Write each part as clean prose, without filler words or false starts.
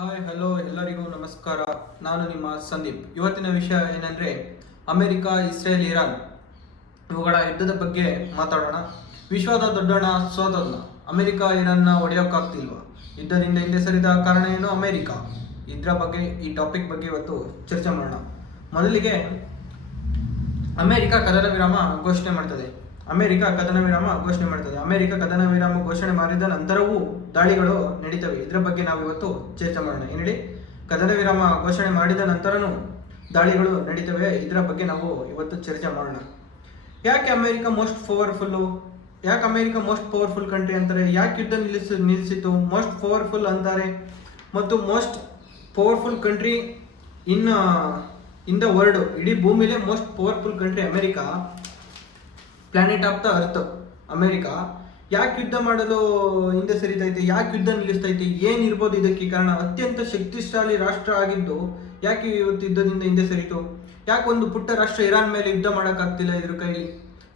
Hi hello ಎಲ್ಲರಿಗೂ ನಮಸ್ಕಾರ. ನಾನು ನಿಮ್ಮ ಸಂದೀಪ್. ಇವತ್ತಿನ ವಿಷಯ ಏನಂದರೆ ಅಮೆರಿಕ, ಇಸ್ರೇಲ್, ಇರಾನ್ ಇವುಗಳ ಯುದ್ಧದ ಬಗ್ಗೆ ಮಾತಾಡೋಣ. ವಿಶ್ವದ ದೊಡ್ಡಣ್ಣ ಸೋತದ್ನ ಅಮೆರಿಕ ಇರಾನ್ನ ಹೊಡೆಯೋಕ್ಕಾಗ್ತಿಲ್ವಾ? ಯುದ್ಧದಿಂದ ಹಿಂದೆ ಸರಿದ ಕಾರಣ ಏನು? ಅಮೆರಿಕ. ಇದರ ಬಗ್ಗೆ, ಈ ಟಾಪಿಕ್ ಬಗ್ಗೆ ಇವತ್ತು ಚರ್ಚೆ ಮಾಡೋಣ. ಮೊದಲಿಗೆ ಅಮೆರಿಕ ಕದನ ವಿರಾಮ ಘೋಷಣೆ ಮಾಡ್ತದೆ. ಅಮೆರಿಕ ಕದನ ವಿರಾಮ ಘೋಷಣೆ ಮಾಡಿದ ನಂತರವೂ ದಾಳಿಗಳು ನಡೀತವೆ. ಇದರ ಬಗ್ಗೆ ನಾವು ಇವತ್ತು ಚರ್ಚೆ ಮಾಡೋಣ. ಏನೇಳಿ, ಕದನ ವಿರಾಮ ಘೋಷಣೆ ಮಾಡಿದ ನಂತರನೂ ದಾಳಿಗಳು ನಡೀತವೆ. ಇದರ ಬಗ್ಗೆ ನಾವು ಇವತ್ತು ಚರ್ಚೆ ಮಾಡೋಣ. ಯಾಕೆ ಅಮೆರಿಕ ಮೋಸ್ಟ್ ಪವರ್ಫುಲ್ ಕಂಟ್ರಿ ಅಂತಾರೆ? ಯಾಕೆ ಯುದ್ಧ ನಿಲ್ಲಿಸಿತು? ಮೋಸ್ಟ್ ಪವರ್ಫುಲ್ ಅಂತಾರೆ. ಮತ್ತು most powerful country in the world, ಇಡೀ ಭೂಮಿಲೇ most powerful country America. Planet of the earth America. ಯಾಕೆ ಯುದ್ಧ ಮಾಡಲು ಹಿಂದೆ ಸರಿತೈತೆ? ಯಾಕೆ ಯುದ್ಧ ನಿಲ್ಲಿಸ್ತೈತೆ? ಏನಿರ್ಬೋದು ಇದಕ್ಕೆ ಕಾರಣ? ಅತ್ಯಂತ ಶಕ್ತಿಶಾಲಿ ರಾಷ್ಟ್ರ ಆಗಿದ್ದು ಯಾಕೆ ಇವತ್ತು ಯುದ್ಧದಿಂದ ಹಿಂದೆ ಸರಿತು? ಯಾಕೆ ಒಂದು ಪುಟ್ಟ ರಾಷ್ಟ್ರ ಇರಾನ್ ಮೇಲೆ ಯುದ್ಧ ಮಾಡೋಕ್ಕಾಗ್ತಿಲ್ಲ ಇದ್ರ ಕೈಲಿ?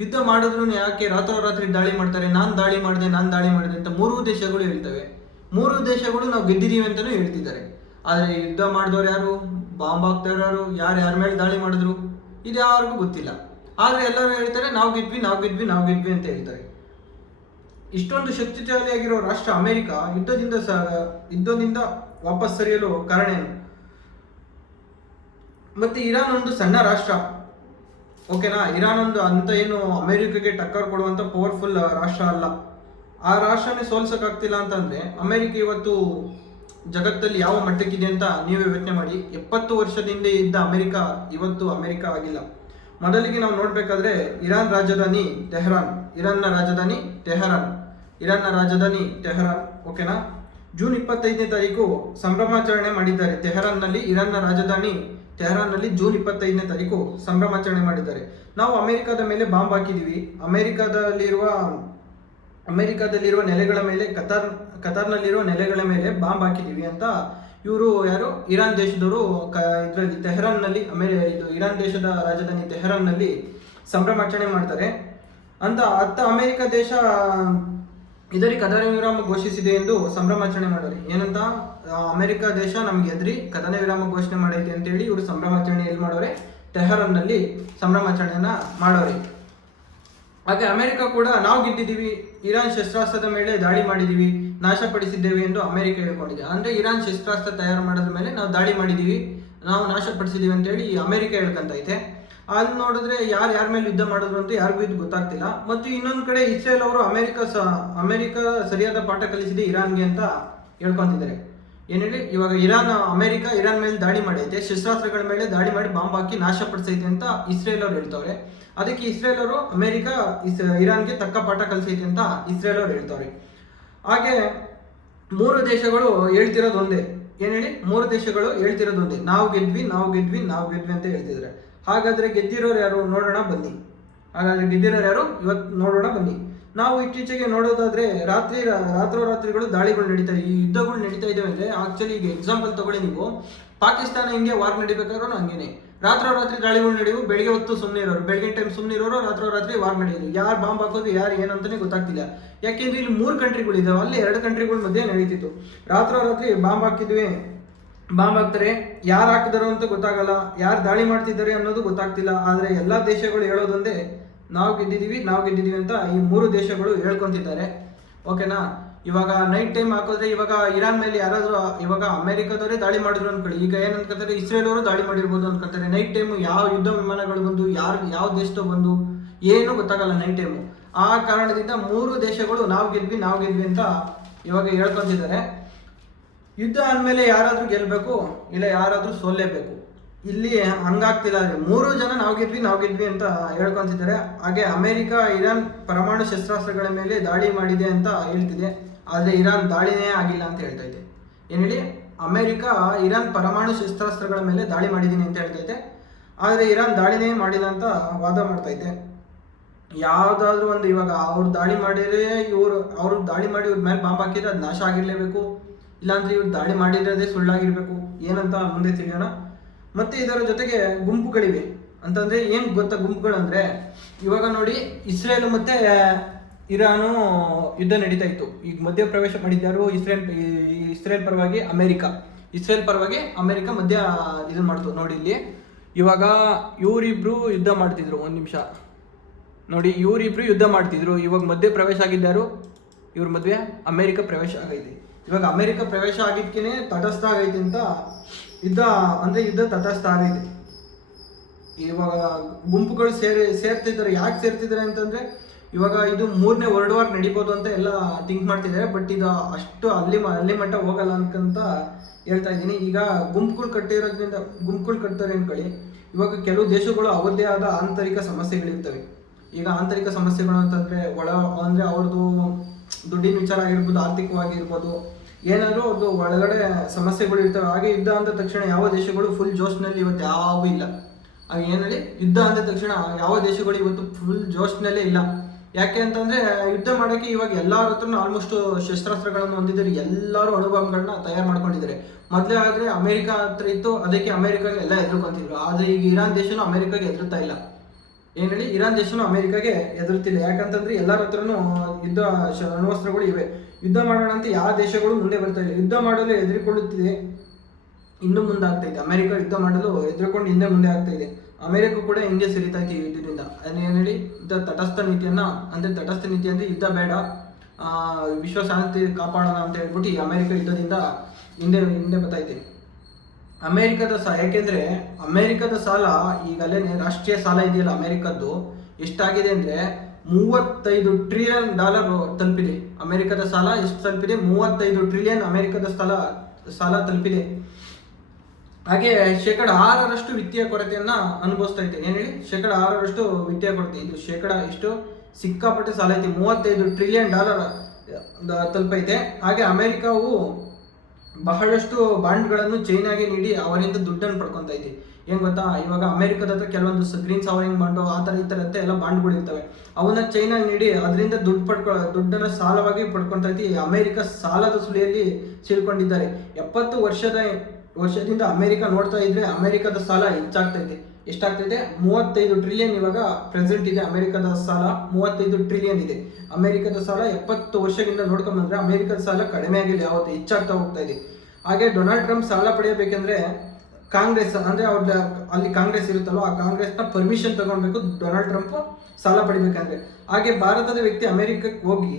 ಯುದ್ಧ ಮಾಡಿದ್ರು ಯಾಕೆ ರಾತ್ರೋರಾತ್ರಿ ದಾಳಿ ಮಾಡ್ತಾರೆ? ನಾನು ದಾಳಿ ಮಾಡಿದೆ ಅಂತ ಮೂರೂ ದೇಶಗಳು ಹೇಳ್ತವೆ. ಮೂರೂ ದೇಶಗಳು ನಾವು ಗೆದ್ದಿದ್ದೀವಿ ಅಂತಲೂ ಹೇಳ್ತಿದ್ದಾರೆ. ಆದರೆ ಯುದ್ಧ ಮಾಡಿದವ್ರು ಯಾರು? ಬಾಂಬ್ ಹಾಕ್ತವ್ರು ಯಾರು? ಯಾರ ಮೇಲೆ ದಾಳಿ ಮಾಡಿದ್ರು? ಇದು ಯಾರಿಗೂ ಗೊತ್ತಿಲ್ಲ. ಆದರೆ ಎಲ್ಲರೂ ಹೇಳ್ತಾರೆ ನಾವು ಗೆದ್ವಿ ಅಂತ ಹೇಳ್ತಾರೆ. ಇಷ್ಟೊಂದು ಶಕ್ತಿಶಾಲಿಯಾಗಿರೋ ರಾಷ್ಟ್ರ ಅಮೆರಿಕ ಯುದ್ಧದಿಂದ ವಾಪಸ್ ಸರಿಯಲು ಕಾರಣ ಏನು? ಮತ್ತೆ ಇರಾನ್ ಒಂದು ಸಣ್ಣ ರಾಷ್ಟ್ರ, ಓಕೆನಾ? ಇರಾನ್ ಒಂದು ಅಂತ ಏನು ಅಮೆರಿಕಗೆ ಟಕ್ಕರ್ ಕೊಡುವಂತ ಪವರ್ಫುಲ್ ರಾಷ್ಟ್ರ ಅಲ್ಲ. ಆ ರಾಷ್ಟ್ರನೇ ಸೋಲ್ಸಕ್ಕಾಗ್ತಿಲ್ಲ ಅಂತಂದ್ರೆ ಅಮೆರಿಕ ಇವತ್ತು ಜಗತ್ತಲ್ಲಿ ಯಾವ ಮಟ್ಟಕ್ಕಿದೆ ಅಂತ ನೀವೇ ಯೋಚನೆ ಮಾಡಿ. 70 ವರ್ಷದಿಂದ ಇದ್ದ ಅಮೆರಿಕ ಇವತ್ತು ಅಮೆರಿಕ ಆಗಿಲ್ಲ. ಮೊದಲಿಗೆ ನಾವು ನೋಡ್ಬೇಕಾದ್ರೆ ಇರಾನ್ನ ರಾಜಧಾನಿ ತೆಹರಾನ್, ಓಕೆನಾ? ಜೂನ್ 25ನೇ ತಾರೀಕು ಸಂಭ್ರಮಾಚರಣೆ ಮಾಡಿದ್ದಾರೆ ತೆಹರಾನ್ನಲ್ಲಿ. ಇರಾನ್ನ ರಾಜಧಾನಿ ತೆಹರಾನ್ನಲ್ಲಿ ಜೂನ್ 25ನೇ ತಾರೀಕು ಸಂಭ್ರಮಾಚರಣೆ ಮಾಡಿದ್ದಾರೆ. ನಾವು ಅಮೆರಿಕದ ಮೇಲೆ ಬಾಂಬ್ ಹಾಕಿದೀವಿ. ಅಮೆರಿಕದಲ್ಲಿರುವ ನೆಲೆಗಳ ಮೇಲೆ, ಕತಾರ್ನಲ್ಲಿರುವ ನೆಲೆಗಳ ಮೇಲೆ ಬಾಂಬ್ ಹಾಕಿದೀವಿ ಅಂತ ಇವರು ಯಾರು? ಇರಾನ್ ದೇಶದವರು ಇದರಲ್ಲಿ ತೆಹರಾನ್ನಲ್ಲಿ, ಇರಾನ್ ದೇಶದ ರಾಜಧಾನಿ ತೆಹರಾನ್ನಲ್ಲಿ ಸಂಭ್ರಮಾಚರಣೆ ಮಾಡ್ತಾರೆ ಅಂತ. ಅಮೆರಿಕ ದೇಶ ಇದರಲ್ಲಿ ಕದನ ವಿರಾಮ ಘೋಷಿಸಿದೆ ಎಂದು ಸಂಭ್ರಮಾಚರಣೆ ಮಾಡೋರಿ. ಏನಂತ? ಅಮೆರಿಕ ದೇಶ ನಮ್ಗೆ ಎದ್ರಿ ಕದನ ವಿರಾಮ ಘೋಷಣೆ ಮಾಡೈತೆ ಅಂತೇಳಿ ಇವರು ಸಂಭ್ರಮಾಚರಣೆ ಎಲ್ಲಿ ಮಾಡೋರೆ? ತೆಹರಾನ್ನಲ್ಲಿ ಸಂಭ್ರಮಾಚರಣೆಯನ್ನ ಮಾಡೋರಿ. ಹಾಗೆ ಅಮೆರಿಕ ಕೂಡ ನಾವು ಗೆದ್ದಿದ್ದೀವಿ, ಇರಾನ್ ಶಸ್ತ್ರಾಸ್ತ್ರದ ಮೇಲೆ ದಾಳಿ ಮಾಡಿದ್ದೀವಿ, ನಾಶಪಡಿಸಿದ್ದೇವೆ ಎಂದು ಅಮೆರಿಕ ಹೇಳ್ಕೊಂಡಿದೆ. ಅಂದ್ರೆ ಇರಾನ್ ಶಸ್ತ್ರಾಸ್ತ್ರ ತಯಾರು ಮಾಡೋದ್ರ ಮೇಲೆ ನಾವು ದಾಳಿ ಮಾಡಿದ್ದೀವಿ, ನಾವು ನಾಶಪಡಿಸಿದ್ದೀವಿ ಅಂತೇಳಿ ಅಮೆರಿಕ ಹೇಳ್ಕೊಂತೈತೆ. ಅಲ್ಲಿ ನೋಡಿದ್ರೆ ಯಾರ ಮೇಲೆ ಯುದ್ಧ ಮಾಡಿದ್ರು ಅಂತ ಯಾರಿಗೂ ಇದು ಗೊತ್ತಾಗ್ತಿಲ್ಲ. ಮತ್ತು ಇನ್ನೊಂದು ಕಡೆ ಇಸ್ರೇಲ್ ಅವರು ಅಮೆರಿಕ ಸರಿಯಾದ ಪಾಠ ಕಲಿಸಿದೆ ಇರಾನ್ಗೆ ಅಂತ ಹೇಳ್ಕೊಂತಿದ್ದಾರೆ. ಏನ್ ಹೇಳಿ, ಇವಾಗ ಅಮೆರಿಕ ಇರಾನ್ ಮೇಲೆ ದಾಳಿ ಮಾಡೈತೆ, ಶಸ್ತ್ರಾಸ್ತ್ರಗಳ ಮೇಲೆ ದಾಳಿ ಮಾಡಿ ಬಾಂಬ್ ಹಾಕಿ ನಾಶಪಡಿಸೈತೆ ಅಂತ ಇಸ್ರೇಲ್ ಅವರು ಹೇಳ್ತವ್ರೆ. ಅದಕ್ಕೆ ಇಸ್ರೇಲ್ ಅವರು ಅಮೆರಿಕ ಇರಾನ್ಗೆ ತಕ್ಕ ಪಾಠ ಕಲಿಸೈತೆ ಅಂತ ಇಸ್ರೇಲ್ ಅವರು ಹೇಳ್ತವ್ರೆ. ಹಾಗೆ ಮೂರು ದೇಶಗಳು ಹೇಳ್ತಿರೋದು ಒಂದೇ. ಏನ್ ಹೇಳಿ, ಮೂರು ದೇಶಗಳು ಹೇಳ್ತಿರೋದು ಒಂದೇ, ನಾವು ಗೆದ್ವಿ ಅಂತ ಹೇಳ್ತಿದ್ರೆ. ಹಾಗಾದ್ರೆ ಗೆದ್ದಿರೋರು ಯಾರು ನೋಡೋಣ ಬನ್ನಿ. ಇವತ್ತು ನೋಡೋಣ ಬನ್ನಿ. ನಾವು ಇತ್ತೀಚೆಗೆ ನೋಡೋದಾದ್ರೆ ರಾತ್ರೋರಾತ್ರಿಗಳು ದಾಳಿಗಳು ನಡೀತಾ, ಈ ಯುದ್ಧಗಳು ನಡೀತಾ ಇದಾವೆ ಅಂದ್ರೆ, ಆಕ್ಚುಲಿ ಈಗ ಎಕ್ಸಾಂಪಲ್ ತಗೊಳ್ಳಿ ನೀವು, ಪಾಕಿಸ್ತಾನ ಹಿಂಗೆ ವಾರ್ ನಡಿಬೇಕಾದ್ರೂ ಹಂಗೇನೆ ರಾತ್ರೋರಾತ್ರಿ ದಾಳಿಗಳು ನಡೆಯುವು. ಬೆಳಿಗ್ಗೆ ಹೊತ್ತು ಸುಮ್ಮನೆ ಇರೋರು, ಬೆಳಗಿನ ಟೈಮ್ ಸುಮ್ಮನೆ ಇರೋರು, ರಾತ್ರೋರಾತ್ರಿ ವಾರ್ ನಡೆಯೋದು. ಯಾರು ಬಾಂಬ್ ಹಾಕೋದು ಯಾರು ಏನಂತಾನೆ ಗೊತ್ತಾಗ್ತಿಲ್ಲ. ಯಾಕೆಂದ್ರೆ ಇಲ್ಲಿ 3 ಕಂಟ್ರಿಗಳು ಇದಾವೆ, ಅಲ್ಲಿ 2 ಕಂಟ್ರಿಗಳ ಮಧ್ಯೆ ನಡೀತಿತ್ತು. ರಾತ್ರೋರಾತ್ರಿ ಬಾಂಬ್ ಹಾಕ್ತಾರೆ, ಯಾರು ಹಾಕಿದಾರೋ ಅಂತ ಗೊತ್ತಾಗಲ್ಲ, ಯಾರು ದಾಳಿ ಮಾಡ್ತಿದ್ದಾರೆ ಅನ್ನೋದು ಗೊತ್ತಾಗ್ತಿಲ್ಲ. ಆದ್ರೆ ಎಲ್ಲಾ ದೇಶಗಳು ಹೇಳೋದೊಂದೇ, ನಾವು ಗೆದ್ದಿದ್ದೀವಿ ಅಂತ ಈ 3 ದೇಶಗಳು ಹೇಳ್ಕೊಂತಿದ್ದಾರೆ, ಓಕೆನಾ? ಇವಾಗ ನೈಟ್ ಟೈಮ್ ಹಾಕೋದ್ರೆ, ಇವಾಗ ಇರಾನ್ ಮೇಲೆ ಯಾರಾದ್ರೂ, ಇವಾಗ ಅಮೆರಿಕದವರೇ ದಾಳಿ ಮಾಡಿದ್ರು ಅನ್ಕೊಳ್ಳಿ, ಈಗ ಏನ್ ಅನ್ಕೊಂತಾರೆ, ಇಸ್ರೇಲ್ ಅವರು ದಾಳಿ ಮಾಡಿರ್ಬೋದು ಅನ್ಕೊಂತಾರೆ. ನೈಟ್ ಟೈಮ್ ಯಾವ ಯುದ್ಧ ವಿಮಾನಗಳು ಬಂದು ಯಾವ ದೇಶದ ಬಂದು ಏನು ಗೊತ್ತಾಗಲ್ಲ ನೈಟ್ ಟೈಮು. ಆ ಕಾರಣದಿಂದ 3 ದೇಶಗಳು ನಾವು ಗೆದ್ವಿ ಅಂತ ಇವಾಗ ಹೇಳ್ಕೊಂತಿದ್ದಾರೆ. ಯುದ್ಧ ಅಂದಮೇಲೆ ಯಾರಾದ್ರೂ ಗೆಲ್ಬೇಕು, ಇಲ್ಲ ಯಾರಾದ್ರೂ ಸೋಲ್ಲೇಬೇಕು. ಇಲ್ಲಿ ಹಂಗಾಗ್ತಿಲ್ಲ. 3 ಜನ ನಾವು ಗೆದ್ವಿ ಅಂತ ಹೇಳ್ಕೊಂತಿದ್ದಾರೆ. ಹಾಗೆ ಅಮೆರಿಕ ಇರಾನ್ ಪರಮಾಣು ಶಸ್ತ್ರಾಸ್ತ್ರಗಳ ಮೇಲೆ ದಾಳಿ ಮಾಡಿದೆ ಅಂತ ಹೇಳ್ತಿದೆ, ಆದ್ರೆ ಇರಾನ್ ದಾಳಿನೇ ಆಗಿಲ್ಲ ಅಂತ ಹೇಳ್ತಾ ಇದೆ. ಏನ್ ಹೇಳಿ, ಅಮೆರಿಕ ಇರಾನ್ ಪರಮಾಣು ಶಸ್ತ್ರಾಸ್ತ್ರಗಳ ಮೇಲೆ ದಾಳಿ ಮಾಡಿದ್ದೀನಿ ಅಂತ ಹೇಳ್ತೈತೆ, ಆದ್ರೆ ಇರಾನ್ ದಾಳಿನೇ ಮಾಡಿಲ್ಲ ಅಂತ ವಾದ ಮಾಡ್ತೈತೆ. ಯಾವ್ದಾದ್ರು ಒಂದು, ಇವಾಗ ಅವ್ರು ದಾಳಿ ಮಾಡಿದ್ರೆ ಅವ್ರು ದಾಳಿ ಮಾಡಿ ಇವ್ರ ಮೇಲೆ ಬಾಂಬ್ ಹಾಕಿದ್ರೆ ಅದು ನಾಶ ಆಗಿರ್ಲೇಬೇಕು, ಇಲ್ಲಾಂದ್ರೆ ಇವ್ರು ದಾಳಿ ಮಾಡಿರೋದೇ ಸುಳ್ಳಾಗಿರ್ಬೇಕು. ಏನಂತ ಮುಂದೆ ತಿಳಿಯೋಣ. ಮತ್ತೆ ಇದರ ಜೊತೆಗೆ ಗುಂಪುಗಳಿವೆ ಅಂತಂದ್ರೆ ಏನ್ ಗೊತ್ತಾ? ಗುಂಪುಗಳಂದ್ರೆ ಇವಾಗ ನೋಡಿ, ಇಸ್ರೇಲ್ ಮತ್ತೆ ಇರಾನು ಯುದ್ಧ ನಡೀತಾ ಇತ್ತು. ಈಗ ಮಧ್ಯ ಪ್ರವೇಶ ಮಾಡಿದ್ದಾರು ಇಸ್ರೇಲ್ ಪರವಾಗಿ ಅಮೆರಿಕ. ಇಸ್ರೇಲ್ ಪರವಾಗಿ ಅಮೆರಿಕ ಮಧ್ಯ ಇದನ್ನ ಮಾಡ್ತು ನೋಡಿ. ಇಲ್ಲಿ ಇವಾಗ ಇವರಿಬ್ರು ಯುದ್ಧ ಮಾಡ್ತಿದ್ರು, ಒಂದು ನಿಮಿಷ ನೋಡಿ, ಇವರಿಬ್ರು ಯುದ್ಧ ಮಾಡ್ತಿದ್ರು. ಇವಾಗ ಮಧ್ಯೆ ಪ್ರವೇಶ ಆಗಿದ್ದಾರು, ಇವ್ರ ಮಧ್ಯೆ ಅಮೆರಿಕ ಪ್ರವೇಶ ಆಗೈತೆ. ಇವಾಗ ಅಮೆರಿಕ ಪ್ರವೇಶ ಆಗಿದ್ಕೇನೆ ತಟಸ್ಥ ಆಗೈತೆ ಅಂತ ಯುದ್ಧ ತಟಸ್ಥ ಆಗೈತೆ. ಇವಾಗ ಗುಂಪುಗಳು ಸೇರ್ತಿದ್ದಾರೆ. ಯಾಕೆ ಸೇರ್ತಿದ್ದಾರೆ ಅಂತಂದ್ರೆ ಇವಾಗ ಇದು 3ನೇ ವರ್ಲ್ಡ್ ವಾರ್ ನಡಿಬೋದು ಅಂತ ಎಲ್ಲ ಥಿಂಕ್ ಮಾಡ್ತಿದ್ದಾರೆ. ಬಟ್ ಇದು ಅಷ್ಟು ಅಲ್ಲಿ ಮಟ್ಟ ಹೋಗಲ್ಲ ಅನ್ಕಂತ ಹೇಳ್ತಾ ಇದ್ದೀನಿ. ಈಗ ಗುಂಪುಗಳು ಕಟ್ತಾರೆ ಅನ್ಕೊಳ್ಳಿ. ಇವಾಗ ಕೆಲವು ದೇಶಗಳು ಅವರದೇ ಆದ ಆಂತರಿಕ ಸಮಸ್ಯೆಗಳಿರ್ತವೆ. ಈಗ ಆಂತರಿಕ ಸಮಸ್ಯೆಗಳು ಅಂತಂದ್ರೆ ಅವ್ರದ್ದು ದುಡ್ಡಿನ ವಿಚಾರ ಆಗಿರ್ಬೋದು, ಆರ್ಥಿಕವಾಗಿರ್ಬೋದು, ಏನಾದರೂ ಅವ್ರದ್ದು ಒಳಗಡೆ ಸಮಸ್ಯೆಗಳು ಇರ್ತವೆ. ಹಾಗೆ ಯುದ್ಧ ಅಂದ ತಕ್ಷಣ ಯಾವ ದೇಶಗಳು ಫುಲ್ ಜೋಶ್ನಲ್ಲಿ ಇವತ್ತು ಯಾವೂ ಇಲ್ಲ. ಹಾಗೆ ಏನೇಳಿ ಯುದ್ಧ ಅಂದ ತಕ್ಷಣ ಯಾವ ದೇಶಗಳು ಇವತ್ತು ಫುಲ್ ಜೋಶ್ನಲ್ಲೇ ಇಲ್ಲ. ಯಾಕೆ ಅಂತಂದ್ರೆ ಯುದ್ಧ ಮಾಡೋಕ್ಕೆ ಇವಾಗ ಎಲ್ಲರ ಹತ್ರನೂ ಆಲ್ಮೋಸ್ಟ್ ಶಸ್ತ್ರಾಸ್ತ್ರಗಳನ್ನು ಹೊಂದಿದ್ದಾರೆ. ಎಲ್ಲರೂ ಅಣುಬಾಂಬ್ಗಳನ್ನ ತಯಾರು ಮಾಡ್ಕೊಂಡಿದ್ದಾರೆ. ಮೊದಲೇ ಆದರೆ ಅಮೆರಿಕ ಹತ್ರ ಇತ್ತು, ಅದಕ್ಕೆ ಅಮೆರಿಕಾಗೆ ಎಲ್ಲ ಎದುರ್ಕೊಂತಿದ್ರು. ಆದರೆ ಈಗ ಇರಾನ್ ದೇಶನೂ ಅಮೆರಿಕಾಗೆ ಎದುರುತ್ತಾ ಇಲ್ಲ. ಇರಾನ್ ದೇಶನೂ ಅಮೆರಿಕಾಗೆ ಎದುರುತ್ತಿಲ್ಲ. ಯಾಕಂತಂದ್ರೆ ಎಲ್ಲರ ಹತ್ರನೂ ಯುದ್ಧ ಅಣ್ವಸ್ತ್ರಗಳು ಇವೆ. ಯುದ್ಧ ಮಾಡೋಣ ಅಂತ ಯಾವ ದೇಶಗಳು ಮುಂದೆ ಬರ್ತಾ ಇಲ್ಲ. ಯುದ್ಧ ಮಾಡಲು ಎದುರಿಕೊಳ್ಳುತ್ತಿದೆ, ಇನ್ನು ಮುಂದೆ ಆಗ್ತಾ ಇದೆ. ಅಮೆರಿಕ ಯುದ್ಧ ಮಾಡಲು ಎದುರುಕೊಂಡು ಹಿಂದೆ ಮುಂದೆ ಆಗ್ತಾ ಇದೆ. ಅಮೆರಿಕ ಕೂಡ ಹಿಂದೆ ಸರಿತಾ ಇದೆ ಯುದ್ಧದಿಂದ. ಯುದ್ಧ ತಟಸ್ಥ ನೀತಿ ಅಂದ್ರೆ ಯುದ್ಧ ಬೇಡ, ವಿಶ್ವಶಾಂತಿ ಕಾಪಾಡೋಣ ಅಂತ ಹೇಳ್ಬಿಟ್ಟು ಈ ಅಮೆರಿಕ ಯುದ್ಧದಿಂದ ಹಿಂದೆ ಬರ್ತೈತೆ. ಯಾಕೆಂದ್ರೆ ಅಮೆರಿಕದ ಸಾಲ ಈಗಲೇ ರಾಷ್ಟ್ರೀಯ ಸಾಲ ಇದೆಯಲ್ಲ ಅಮೆರಿಕದ್ದು, ಎಷ್ಟಾಗಿದೆ ಅಂದ್ರೆ $35 ಟ್ರಿಲಿಯನ್ ತಲುಪಿದೆ. ಅಮೆರಿಕದ ಸಾಲ ಎಷ್ಟು ತಲುಪಿದೆ? 35 ಟ್ರಿಲಿಯನ್ ಅಮೆರಿಕದ ಸಾಲ ತಲುಪಿದೆ. ಹಾಗೆ 6% ವಿತ್ತೀಯ ಕೊರತೆಯನ್ನ ಅನುಭವಿಸ್ತಾ ಇದೆ. $6% ವಿತ್ತೀಯ ಕೊರತೆ. ಇದು ಎಷ್ಟು ಸಿಕ್ಕಾಪಟ್ಟೆ ಸಾಲ ಐತಿ. $35 ಟ್ರಿಲಿಯನ್ ತಲುಪೈತೆ. ಹಾಗೆ ಅಮೆರಿಕವು ಬಹಳಷ್ಟು ಬಾಂಡ್ಗಳನ್ನು ಚೈನಾಗೆ ನೀಡಿ ಅವರಿಂದ ದುಡ್ಡನ್ನು ಪಡ್ಕೊಂತ ಐತಿ. ಏನ್ ಗೊತ್ತಾ, ಇವಾಗ ಅಮೆರಿಕದ ಹತ್ರ ಕೆಲವೊಂದು ಗ್ರೀನ್ ಸಾವರಿಂಗ್ ಬಾಂಡು ಆ ಥರ ಈ ಥರ ಅಂತ ಎಲ್ಲ ಬಾಂಡ್ಗಳು ಇರ್ತವೆ. ಅವನ್ನ ಚೈನಾ ನೀಡಿ ಅದರಿಂದ ದುಡ್ಡನ್ನು ಸಾಲವಾಗಿ ಪಡ್ಕೊಂತ ಐತಿ. ಅಮೆರಿಕ ಸಾಲದ ಸುಳಿಯಲ್ಲಿ ಸಿಲ್ಕೊಂಡಿದ್ದಾರೆ. 70 ವರ್ಷದಿಂದ ಅಮೆರಿಕ ನೋಡ್ತಾ ಇದ್ರೆ ಅಮೆರಿಕದ ಸಾಲ ಹೆಚ್ಚಾಗ್ತೈತೆ. ಎಷ್ಟಾಗ್ತೈತೆ? 35 ಟ್ರಿಲಿಯನ್ ಇವಾಗ ಪ್ರೆಸೆಂಟ್ ಇದೆ. ಅಮೆರಿಕದ ಸಾಲ 35 ಟ್ರಿಲಿಯನ್ ಇದೆ. ಅಮೆರಿಕದ ಸಾಲ 70 ವರ್ಷದಿಂದ ನೋಡ್ಕೊಂಡ್ ಬಂದ್ರೆ ಅಮೆರಿಕದ ಸಾಲ ಕಡಿಮೆ ಆಗಿಲ್ಲ, ಯಾವತ್ತು ಹೆಚ್ಚಾಗ್ತಾ ಹೋಗ್ತಾ ಇದೆ. ಹಾಗೆ ಡೊನಾಲ್ಡ್ ಟ್ರಂಪ್ ಸಾಲ ಪಡೆಯಬೇಕೆಂದ್ರೆ ಕಾಂಗ್ರೆಸ್ ಅಂದ್ರೆ ಅಲ್ಲಿ ಕಾಂಗ್ರೆಸ್ ಇರುತ್ತಲ್ವ, ಆ ಕಾಂಗ್ರೆಸ್ನ ಪರ್ಮಿಷನ್ ತಗೊಳ್ಬೇಕು ಡೊನಾಲ್ಡ್ ಟ್ರಂಪ್ ಸಾಲ ಪಡಿಬೇಕಂದ್ರೆ. ಹಾಗೆ ಭಾರತದ ವ್ಯಕ್ತಿ ಅಮೆರಿಕಕ್ಕೆ ಹೋಗಿ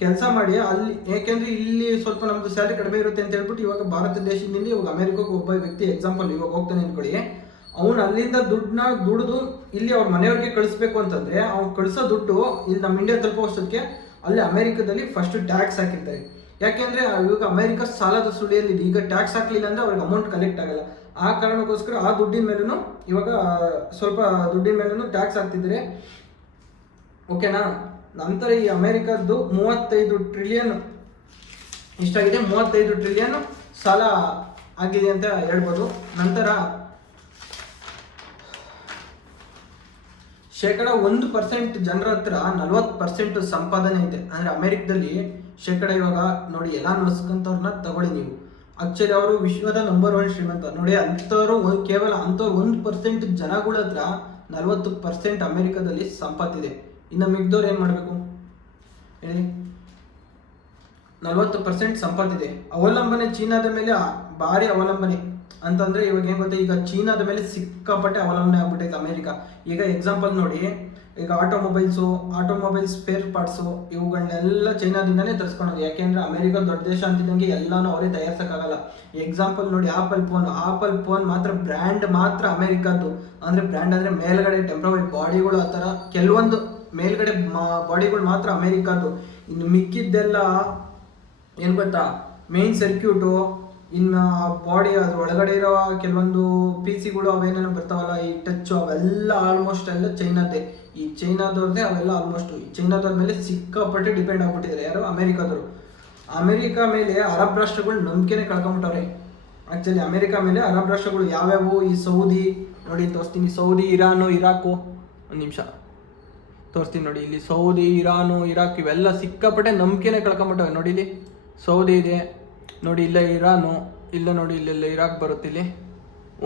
ಕೆಲಸ ಮಾಡಿ ಅಲ್ಲಿ, ಯಾಕೆಂದ್ರೆ ಇಲ್ಲಿ ಸ್ವಲ್ಪ ನಮ್ದು ಸ್ಯಾಲರಿ ಕಡಿಮೆ ಇರುತ್ತೆ ಅಂತ ಹೇಳ್ಬಿಟ್ಟು ಇವಾಗ ಭಾರತ ದೇಶದಿಂದ ಇವಾಗ ಅಮೆರಿಕಕ್ಕೆ ಒಬ್ಬ ವ್ಯಕ್ತಿ ಎಕ್ಸಾಂಪಲ್ ಇವಾಗ ಹೋಗ್ತಾನೆ ಅನ್ಕೊಳ್ಳಿ, ಅವ್ನು ಅಲ್ಲಿಂದ ದುಡ್ಡನ್ನ ದುಡಿದು ಇಲ್ಲಿ ಅವ್ರ ಮನೆಯವ್ರಿಗೆ ಕಳಿಸ್ಬೇಕು ಅಂತಂದ್ರೆ ಅವ್ನು ಕಳಿಸೋ ದುಡ್ಡು ಇಲ್ಲಿ ನಮ್ಮ ಇಂಡಿಯಾ ತಲುಪೋಷ್ಟಕ್ಕೆ ಅಲ್ಲಿ ಅಮೆರಿಕದಲ್ಲಿ ಫಸ್ಟ್ ಟ್ಯಾಕ್ಸ್ ಹಾಕಿರ್ತಾರೆ. ಯಾಕೆಂದ್ರೆ ಇವಾಗ ಅಮೆರಿಕ ಸಾಲದ ಸುಳಿಯಲ್ಲಿ ಈಗ ಟ್ಯಾಕ್ಸ್ ಹಾಕ್ಲಿಲ್ಲ ಅಂದ್ರೆ ಅವ್ರಿಗೆ ಅಮೌಂಟ್ ಕಲೆಕ್ಟ್ ಆಗಲ್ಲ. ಆ ಕಾರಣಕ್ಕೋಸ್ಕರ ಆ ದುಡ್ಡಿನ ಮೇಲೂ ಇವಾಗ ಸ್ವಲ್ಪ ದುಡ್ಡಿನ ಮೇಲೂ ಟ್ಯಾಕ್ಸ್ ಹಾಕ್ತಿದ್ದಾರೆ. ಓಕೆನಾ. ನಂತರ ಈ ಅಮೆರಿಕದ್ದು 35 ಟ್ರಿಲಿಯನ್ ಇಷ್ಟಾಗಿದೆ. 35 ಟ್ರಿಲಿಯನ್ ಸಾಲ ಆಗಿದೆ ಅಂತ ಹೇಳ್ಬೋದು. ನಂತರ 1% ಜನರ ಹತ್ರ 40% ಸಂಪಾದನೆ ಇದೆ. ಅಂದ್ರೆ ಅಮೆರಿಕದಲ್ಲಿ ಇವಾಗ ನೋಡಿ ಎಲಾನ್ ಮಸ್ಕ್ ಅಂತವ್ರನ್ನ ತಗೊಳ್ಳಿ ನೀವು. ಆಕ್ಚುಲಿ ಅವರು ವಿಶ್ವದ ನಂಬರ್ 1 ಶ್ರೀಮಂತ ನೋಡಿ. ಕೇವಲ 1% ಜನಗಳ ಹತ್ರ 40% ಅಮೆರಿಕದಲ್ಲಿ ಸಂಪತ್ತಿದೆ. ಇನ್ನು ಮಿಗ್ದವ್ರು ಏನ್ ಮಾಡ್ಬೇಕು ಹೇಳಿ? 40% ಸಂಪತ್ತಿದೆ. ಅವಲಂಬನೆ ಚೀನಾದ ಮೇಲೆ ಭಾರಿ ಅವಲಂಬನೆ ಅಂತಂದ್ರೆ ಇವಾಗ ಏನ್ ಗೊತ್ತಾ, ಈಗ ಚೀನಾದ ಮೇಲೆ ಸಿಕ್ಕಾಪಟ್ಟೆ ಅವಲಂಬನೆ ಆಗ್ಬಿಟ್ಟೈತೆ ಅಮೆರಿಕ. ಈಗ ಎಕ್ಸಾಂಪಲ್ ನೋಡಿ, ಈಗ ಆಟೋಮೊಬೈಲ್ ಸ್ಪೇರ್ ಪಾರ್ಟ್ಸು ಇವುಗಳನ್ನೆಲ್ಲ ಚೈನಾದಿಂದನೇ ತರಿಸ್ಕೊಳ್ಳೋದು. ಯಾಕೆಂದ್ರೆ ಅಮೆರಿಕ ದೊಡ್ಡ ದೇಶ ಅಂತಿದ್ದಂಗೆ ಎಲ್ಲಾನು ಅವರೇ ತಯಾರಿಸಕ್ಕಾಗಲ್ಲ. ಎಕ್ಸಾಂಪಲ್ ನೋಡಿ, ಆಪಲ್ ಫೋನ್ ಮಾತ್ರ ಬ್ರ್ಯಾಂಡ್ ಮಾತ್ರ ಅಮೆರಿಕದ್ದು. ಅಂದ್ರೆ ಬ್ರ್ಯಾಂಡ್ ಅಂದ್ರೆ ಮೇಲ್ಗಡೆ ಟೆಂಪ್ರವರಿ ಬಾಡಿಗಳು, ಆ ಥರ ಕೆಲವೊಂದು ಮೇಲ್ಗಡೆ ಬಾಡಿಗಳು ಮಾತ್ರ ಅಮೆರಿಕದ್ದು. ಇನ್ನು ಮಿಕ್ಕಿದ್ದೆಲ್ಲ ಏನ್ ಗೊತ್ತಾ, ಮೇನ್ ಸರ್ಕ್ಯೂಟು, ಇನ್ನು ಬಾಡಿ ಅದ್ರ ಒಳಗಡೆ ಇರೋ ಕೆಲವೊಂದು PC ಅವೇನೇನೋ ಬರ್ತಾವಲ್ಲ, ಈ ಟಚ್ ಅವೆಲ್ಲ ಆಲ್ಮೋಸ್ಟ್ ಎಲ್ಲ ಚೈನಾದ್ದೇ. ಈ ಚೈನಾದವ್ರದ್ದೇ ಅವೆಲ್ಲ ಆಲ್ಮೋಸ್ಟ್. ಚೈನಾದವ್ರ ಮೇಲೆ ಸಿಕ್ಕಾಪಟ್ಟೆ ಡಿಪೆಂಡ್ ಆಗ್ಬಿಟ್ಟಿದ್ದಾರೆ ಯಾರು? ಅಮೆರಿಕಾದವರು. ಅಮೆರಿಕ ಮೇಲೆ ಅರಬ್ ರಾಷ್ಟ್ರಗಳು ನಂಬಿಕೆನೆ ಕಳ್ಕೊಂಬಿಟ್ಟವ್ರೆ. ಆಕ್ಚುಲಿ ಅಮೆರಿಕ ಮೇಲೆ ಅರಬ್ ರಾಷ್ಟ್ರಗಳು ಯಾವ್ಯಾವು, ಈ ಸೌದಿ ನೋಡಿ ತೋರಿಸ್ತೀನಿ, ಸೌದಿ, ಇರಾನು, ಇರಾಕು, ಒಂದು ನಿಮಿಷ ತೋರಿಸ್ತೀನಿ ನೋಡಿ. ಇಲ್ಲಿ ಸೌದಿ, ಇರಾನು, ಇರಾಕ್ ಇವೆಲ್ಲ ಸಿಕ್ಕಾಪಟ್ಟೆ ನಂಬಿಕೆನೆ ಕಳ್ಕೊಂಬಿಟ್ಟವೆ. ನೋಡಿ ಇಲ್ಲಿ ಸೌದಿ ಇದೆ ನೋಡಿ, ಇಲ್ಲ ಇರಾನು, ಇಲ್ಲ ನೋಡಿ ಇಲ್ಲೆಲ್ಲ ಇರಾಕ್ ಬರುತ್ತೆ, ಇಲ್ಲಿ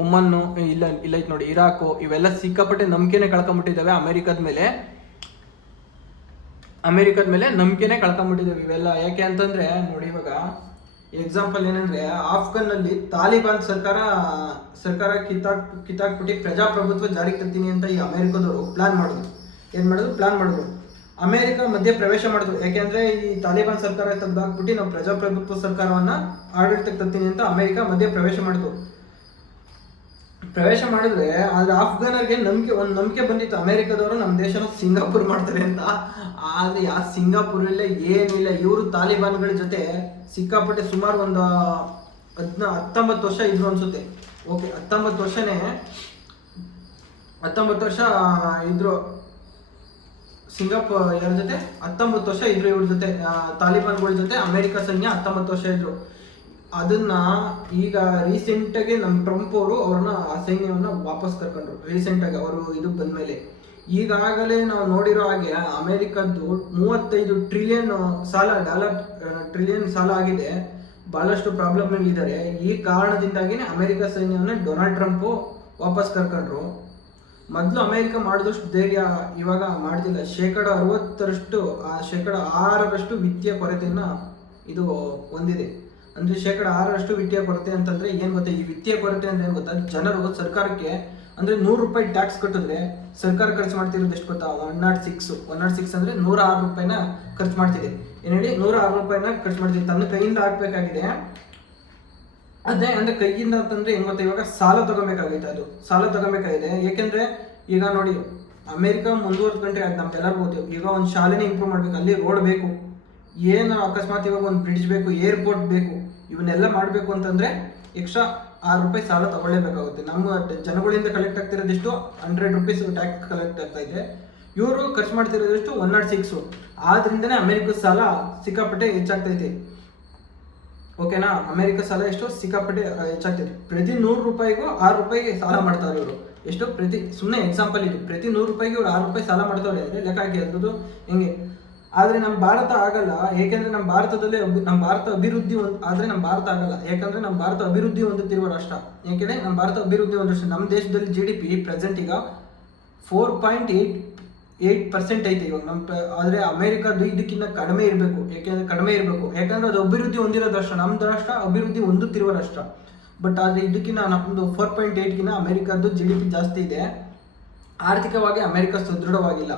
ಒಮನ್ನು, ಇಲ್ಲ ಐತೆ ನೋಡಿ ಇರಾಕು. ಇವೆಲ್ಲ ಸಿಕ್ಕಾಪಟ್ಟೆ ನಂಬಿಕೆನೆ ಕಳ್ಕೊಂಬಿಟ್ಟಿದ್ದಾವೆ ಅಮೆರಿಕದ ಮೇಲೆ ನಂಬಿಕೆನೆ ಕಳ್ಕೊಂಬಿಟ್ಟಿದ್ದಾವೆ ಇವೆಲ್ಲ. ಯಾಕೆ ಅಂತಂದ್ರೆ ನೋಡಿ, ಇವಾಗ ಎಕ್ಸಾಂಪಲ್ ಏನಂದ್ರೆ ಆಫ್ಘನ್ನಲ್ಲಿ ತಾಲಿಬಾನ್ ಸರ್ಕಾರ ಕಿತ್ತಾಕ್ಬಿಟ್ಟು ಪ್ರಜಾಪ್ರಭುತ್ವ ಜಾರಿಗೆ ತರ್ತೀನಿ ಅಂತ ಈ ಅಮೆರಿಕದವರು ಪ್ಲಾನ್ ಮಾಡಿದ್ರು. ಅಮೆರಿಕ ಮಧ್ಯೆ ಪ್ರವೇಶ ಮಾಡಿದ್ರು. ಯಾಕೆಂದ್ರೆ ಈ ತಾಲಿಬಾನ್ ಸರ್ಕಾರ ತೆಗೆದಾಕ್ಬಿಟ್ಟು ನಾವು ಪ್ರಜಾಪ್ರಭುತ್ವ ಸರ್ಕಾರವನ್ನ ಆಡಳಿತಕ್ಕೆ ತರ್ತೀನಿ ಅಂತ ಅಮೆರಿಕ ಮಧ್ಯೆ ಪ್ರವೇಶ ಮಾಡಿದ್ರೆ ಆದ್ರೆ ಆಫ್ಘನರಿಗೆ ನಂಬಿಕೆ ಬಂದಿತ್ತು ಅಮೆರಿಕದವರು ನಮ್ಮ ದೇಶನ ಸಿಂಗಾಪುರ್ ಮಾಡ್ತಾರೆ ಅಂತ. ಆದ್ರೆ ಆ ಸಿಂಗಾಪುರಲ್ಲೇ ಏನಿಲ್ಲ, ಇವರು ತಾಲಿಬಾನ್ಗಳ ಜೊತೆ ಸಿಕ್ಕಾಪಟ್ಟೆ ಸುಮಾರು ಒಂದು 19 ವರ್ಷ ಇದ್ರು ಅನ್ಸುತ್ತೆ. ಓಕೆ, 19 ವರ್ಷ ಇದ್ರು ಸಿಂಗಾಪುರ್. ಯಾರ ಜೊತೆ 19 ವರ್ಷ ಇದ್ರು ಇವ್ರ ಜೊತೆ, ತಾಲಿಬಾನ್ಗಳ ಜೊತೆ ಅಮೆರಿಕ ಸೈನ್ಯ 19 ವರ್ಷ ಇದ್ರು. ಅದನ್ನ ಈಗ ರೀಸೆಂಟ್ ಆಗಿ ನಮ್ಮ ಟ್ರಂಪ್ ಅವರು ಅವ್ರನ್ನ ಆ ಸೈನ್ಯವನ್ನ ವಾಪಸ್ ಕರ್ಕೊಂಡ್ರು. ರೀಸೆಂಟ್ ಆಗಿ ಅವರು ಇದಕ್ಕೆ ಬಂದ್ಮೇಲೆ ಈಗಾಗಲೇ ನಾವು ನೋಡಿರೋ ಹಾಗೆ ಅಮೆರಿಕದ್ದು 35 ಟ್ರಿಲಿಯನ್ ಸಾಲ ಆಗಿದೆ. ಬಹಳಷ್ಟು ಪ್ರಾಬ್ಲಮ್ ಇದ್ದಾರೆ. ಈ ಕಾರಣದಿಂದಾಗಿನೇ ಅಮೆರಿಕ ಸೈನ್ಯವನ್ನ ಡೊನಾಲ್ಡ್ ಟ್ರಂಪ್ ವಾಪಸ್ ಕರ್ಕೊಂಡ್ರು. ಮೊದಲು ಅಮೆರಿಕ ಮಾಡಿದಷ್ಟು ಧೈರ್ಯ ಇವಾಗ ಮಾಡ್ತಿಲ್ಲ. 6% ವಿತ್ತೀಯ ಕೊರತೆಯನ್ನ ಇದು ಹೊಂದಿದೆ. ಅಂದ್ರೆ 6% ವಿತ್ತೀಯ ಕೊರತೆ ಅಂತಂದ್ರೆ ಏನ್ ಗೊತ್ತಾ? ಈ ವಿತ್ತೀಯ ಕೊರತೆ ಅಂದ್ರೆ ಏನ್ ಗೊತ್ತಾ? ಜನರು ಸರ್ಕಾರಕ್ಕೆ ಅಂದ್ರೆ ₹100 ಟ್ಯಾಕ್ಸ್ ಕಟ್ಟಿದ್ರೆ ಸರ್ಕಾರ ಖರ್ಚು ಮಾಡ್ತಿರೋದು ಎಷ್ಟು ಗೊತ್ತಾ? 106 ಅಂದ್ರೆ ₹106 ಖರ್ಚು ಮಾಡ್ತಿದೆ. ಏನ್ ಹೇಳಿ? ₹106 ಖರ್ಚು ಮಾಡ್ತಿದೆ. ತನ್ನ ಕೈಯಿಂದ ಹಾಕ್ಬೇಕಾಗಿದೆ. ಅದೇ ಅಂದ್ರೆ ಕೈಯಿಂದ ಅಂತಂದ್ರೆ ಹೆಂಗ್ ಗೊತ್ತಾ? ಇವಾಗ ಸಾಲ ತಗೋಬೇಕಾಗಿದೆ. ಏಕೆಂದ್ರೆ ಈಗ ನೋಡಿ, ಅಮೆರಿಕ ಮುಂದುವರೆದ ಕಂಟ್ರಿ ಅದು ನಮ್ಗೆಲ್ಲರಿಗೂ ಗೊತ್ತಿದೆ. ಈಗ ಒಂದು ಶಾಲೆನೇ ಇಂಪ್ರೂವ್ ಮಾಡ್ಬೇಕು, ಅಲ್ಲಿ ರೋಡ್ ಬೇಕು, ಏನು ಅಕಸ್ಮಾತ್ ಇವಾಗ ಒಂದು ಬ್ರಿಡ್ಜ್ ಬೇಕು, ಏರ್ಪೋರ್ಟ್ ಬೇಕು, ಇವನ್ನೆಲ್ಲ ಮಾಡಬೇಕು ಅಂತಂದ್ರೆ ಎಕ್ಸ್ಟ್ರಾ ₹6 ಸಾಲ ತಗೊಳ್ಳೇಬೇಕಾಗುತ್ತೆ. ನಮ್ಮ ಜನಗಳಿಂದ ಕಲೆಕ್ಟ್ ಆಗ್ತಿರೋದಿಷ್ಟು ₹100 ಟ್ಯಾಕ್ಸ್ ಕಲೆಕ್ಟ್ ಆಗ್ತಾ ಇದೆ. ಇವರು ಖರ್ಚು ಮಾಡ್ತಿರೋದಷ್ಟು 106. ಆದ್ರಿಂದನೇ ಅಮೆರಿಕದ ಸಾಲ ಸಿಕ್ಕಾಪಟ್ಟೆ ಹೆಚ್ಚಾಗ್ತೈತೆ. ಓಕೆನಾ? ಅಮೆರಿಕ ಸಾಲ ಎಷ್ಟು ಸಿಕ್ಕಾಪಟ್ಟೆ ಹೆಚ್ಚಾಗ್ತೈತೆ. ಪ್ರತಿ ₹100ಗೂ ₹6 ಸಾಲ ಮಾಡ್ತಾರೆ ಇವರು. ಎಷ್ಟು? ಸುಮ್ಮನೆ ಎಕ್ಸಾಂಪಲ್ ಇದು, ಪ್ರತಿ ₹100ಗೆ ಇವ್ರು ₹6 ಸಾಲ ಮಾಡ್ತಾರೆ ಅಂದ್ರೆ ಲೆಕ್ಕ ಹಾಕಿ ಅದ್ರದ್ದು ಹೆಂಗೆ. ಆದ್ರೆ ನಮ್ಮ ಭಾರತ ಆಗಲ್ಲ. ಏಕೆಂದ್ರೆ ನಮ್ಮ ಭಾರತ ಅಭಿವೃದ್ಧಿ ಆಗಲ್ಲ. ಯಾಕಂದ್ರೆ ನಮ್ಮ ಭಾರತ ಅಭಿವೃದ್ಧಿ ಹೊಂದುತ್ತಿರುವ ರಾಷ್ಟ್ರ. ಯಾಕೆಂದ್ರೆ ನಮ್ಮ ಭಾರತ ಅಭಿವೃದ್ಧಿ ಹೊಂದಿರುವ ನಮ್ಮ ದೇಶದಲ್ಲಿ GDP ಪ್ರೆಸೆಂಟ್ ಈಗ 4.8% ಐತೆ ಇವಾಗ ಆದ್ರೆ ಅಮೆರಿಕದ್ದು ಇದಕ್ಕಿಂತ ಕಡಿಮೆ ಇರಬೇಕು. ಯಾಕಂದ್ರೆ ಅದು ಅಭಿವೃದ್ಧಿ ಹೊಂದಿರೋ ರಾಷ್ಟ್ರ. ನಮ್ದು ರಾಷ್ಟ್ರ ಅಭಿವೃದ್ಧಿ ಹೊಂದುತ್ತಿರುವ ರಾಷ್ಟ್ರ. ಬಟ್ ಆದ್ರೆ ಇದಕ್ಕಿಂತ ನಮ್ದು 4.8ಗಿಂತ ಅಮೆರಿಕದ್ದು GDP ಜಾಸ್ತಿ ಇದೆ. ಆರ್ಥಿಕವಾಗಿ ಅಮೆರಿಕ ಸದೃಢವಾಗಿಲ್ಲ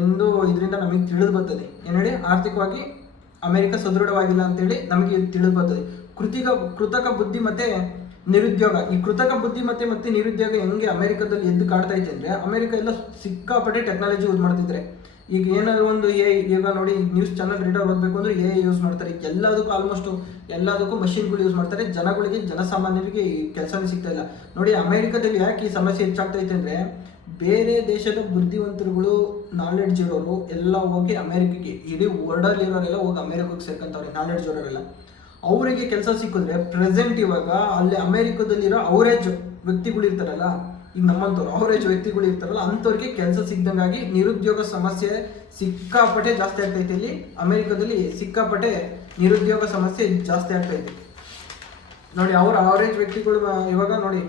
ಎಂದು ಇದರಿಂದ ನಮಗೆ ತಿಳಿದು ಬರ್ತದೆ. ಏನು ಹೇಳಿ? ಆರ್ಥಿಕವಾಗಿ ಅಮೆರಿಕ ಸದೃಢವಾಗಿಲ್ಲ ಅಂತೇಳಿ ನಮಗೆ ತಿಳಿದು ಬರ್ತದೆ. ಕೃತಕ ಬುದ್ಧಿ ಮತ್ತೆ ನಿರುದ್ಯೋಗ. ಈ ಕೃತಕ ಬುದ್ಧಿ ಮತ್ತೆ ನಿರುದ್ಯೋಗ ಹೆಂಗೆ ಅಮೆರಿಕದಲ್ಲಿ ಎದ್ದು ಕಾಡ್ತಾ ಐತೆ ಅಂದ್ರೆ, ಅಮೆರಿಕ ಎಲ್ಲ ಸಿಕ್ಕಾಪಟ್ಟೆ ಟೆಕ್ನಾಲಜಿ ಯೂಸ್ ಮಾಡ್ತಿದ್ರೆ. ಈಗ ಏನಾದ್ರು ಒಂದು ಈಗ ನೋಡಿ, ನ್ಯೂಸ್ ಚಾನಲ್ ರೀಡರ್ ಓದಬೇಕು ಅಂದ್ರೆ AI ಯೂಸ್ ಮಾಡ್ತಾರೆ. ಎಲ್ಲದಕ್ಕೂ ಮಷಿನ್ಗಳು ಯೂಸ್ ಮಾಡ್ತಾರೆ. ಜನಸಾಮಾನ್ಯರಿಗೆ ಕೆಲಸನೇ ಸಿಗ್ತಾ ಇಲ್ಲ. ನೋಡಿ, ಅಮೆರಿಕದಲ್ಲಿ ಯಾಕೆ ಈ ಸಮಸ್ಯೆ ಹೆಚ್ಚಾಗ್ತೈತೆ ಅಂದ್ರೆ, ಬೇರೆ ದೇಶದ ಬುದ್ಧಿವಂತರುಗಳು, ನಾಲೆಡ್ಜ್ ಇರೋರು ಎಲ್ಲ ಹೋಗಿ ಅಮೆರಿಕಕ್ಕೆ, ಇಡೀ ವರ್ಲ್ಡಲ್ಲಿ ಇರೋರೆಲ್ಲ ಹೋಗಿ ಅಮೆರಿಕಕ್ಕೆ ಸೇರ್ಕೊಂತವ್ರೆ. ನಾಲೆಡ್ಜ್ ಇರೋರೆಲ್ಲ ಅವರಿಗೆ ಕೆಲಸ ಸಿಕ್ಕಿದ್ರೆ ಪ್ರೆಸೆಂಟ್ ಇವಾಗ ಅಲ್ಲಿ ಅಮೆರಿಕದಲ್ಲಿರೋ ಅವರೇಜ್ ವ್ಯಕ್ತಿಗಳು ಇರ್ತಾರಲ್ಲ, ಈಗ ನಮ್ಮಂಥವ್ರು ಅವರೇಜ್ ವ್ಯಕ್ತಿಗಳು ಇರ್ತಾರಲ್ಲ, ಅಂಥವ್ರಿಗೆ ಕೆಲಸ ಸಿಗ್ದಂಗಾಗಿ ನಿರುದ್ಯೋಗ ಸಮಸ್ಯೆ ಸಿಕ್ಕಾಪಟ್ಟೆ ಜಾಸ್ತಿ ಆಗ್ತೈತೆ. ಇಲ್ಲಿ ಅಮೆರಿಕದಲ್ಲಿ ಸಿಕ್ಕಾಪಟ್ಟೆ ನಿರುದ್ಯೋಗ ಸಮಸ್ಯೆ ಜಾಸ್ತಿ ಆಗ್ತೈತೆ. ನೋಡಿ, ಅವರೇಜ್ ವ್ಯಕ್ತಿಗಳು ಇವಾಗ ನೋಡಿ,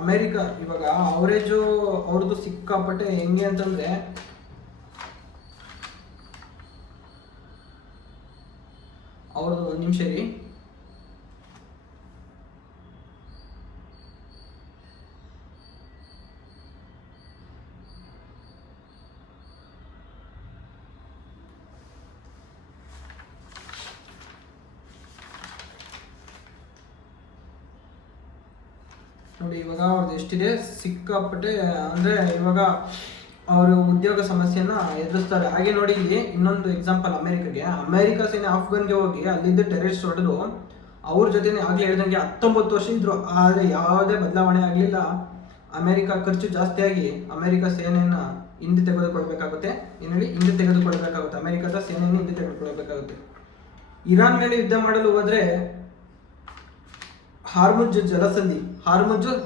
ಅಮೆರಿಕ ಇವಾಗ ಅವರೇಜು ಅವ್ರದ್ದು ಸಿಕ್ಕಾಪಟ್ಟೆ ಹೆಂಗೆ ಅಂತಂದ್ರೆ, ಅವ್ರದ್ದು ಒಂದು ನಿಮಿಷ ರೀ. ನೋಡಿ, ಇವಾಗ ಅವ್ರದ್ದು ಎಷ್ಟಿದೆ ಸಿಕ್ಕಾಪಟ್ಟೆ. ಅಂದ್ರೆ ಇವಾಗ ಅವರು ಉದ್ಯೋಗ ಸಮಸ್ಯೆನ ಎದುರಿಸ್ತಾರೆ. ಹಾಗೆ ನೋಡಿ, ಇಲ್ಲಿ ಇನ್ನೊಂದು ಎಕ್ಸಾಂಪಲ್ ಅಮೆರಿಕ ಸೇನೆ ಆಫ್ಘನ್ಗೆ ಹೋಗಿ ಅಲ್ಲಿದ್ದ ಟೆರರಿಸ್ಟ್ ಹೊಡೆದು ಅವ್ರ ಜೊತೆನೆ ಆಗ್ಲೇ ಹೇಳ್ದಂಗೆ 19 ವರ್ಷ ಇದ್ರು. ಆದ್ರೆ ಯಾವುದೇ ಬದಲಾವಣೆ ಆಗ್ಲಿಲ್ಲ. ಅಮೆರಿಕ ಖರ್ಚು ಜಾಸ್ತಿ ಆಗಿ ಅಮೆರಿಕ ಸೇನೆಯನ್ನ ಹಿಂದೆ ತೆಗೆದುಕೊಳ್ಬೇಕಾಗುತ್ತೆ. ಅಮೆರಿಕದ ಸೇನೆಯನ್ನು ಹಿಂದೆ ತೆಗೆದುಕೊಳ್ಬೇಕಾಗುತ್ತೆ. ಇರಾನ್ ಮೇಲೆ ಯುದ್ಧ ಮಾಡಲು ಹೋದ್ರೆ ಹಾರ್ಮುಜ್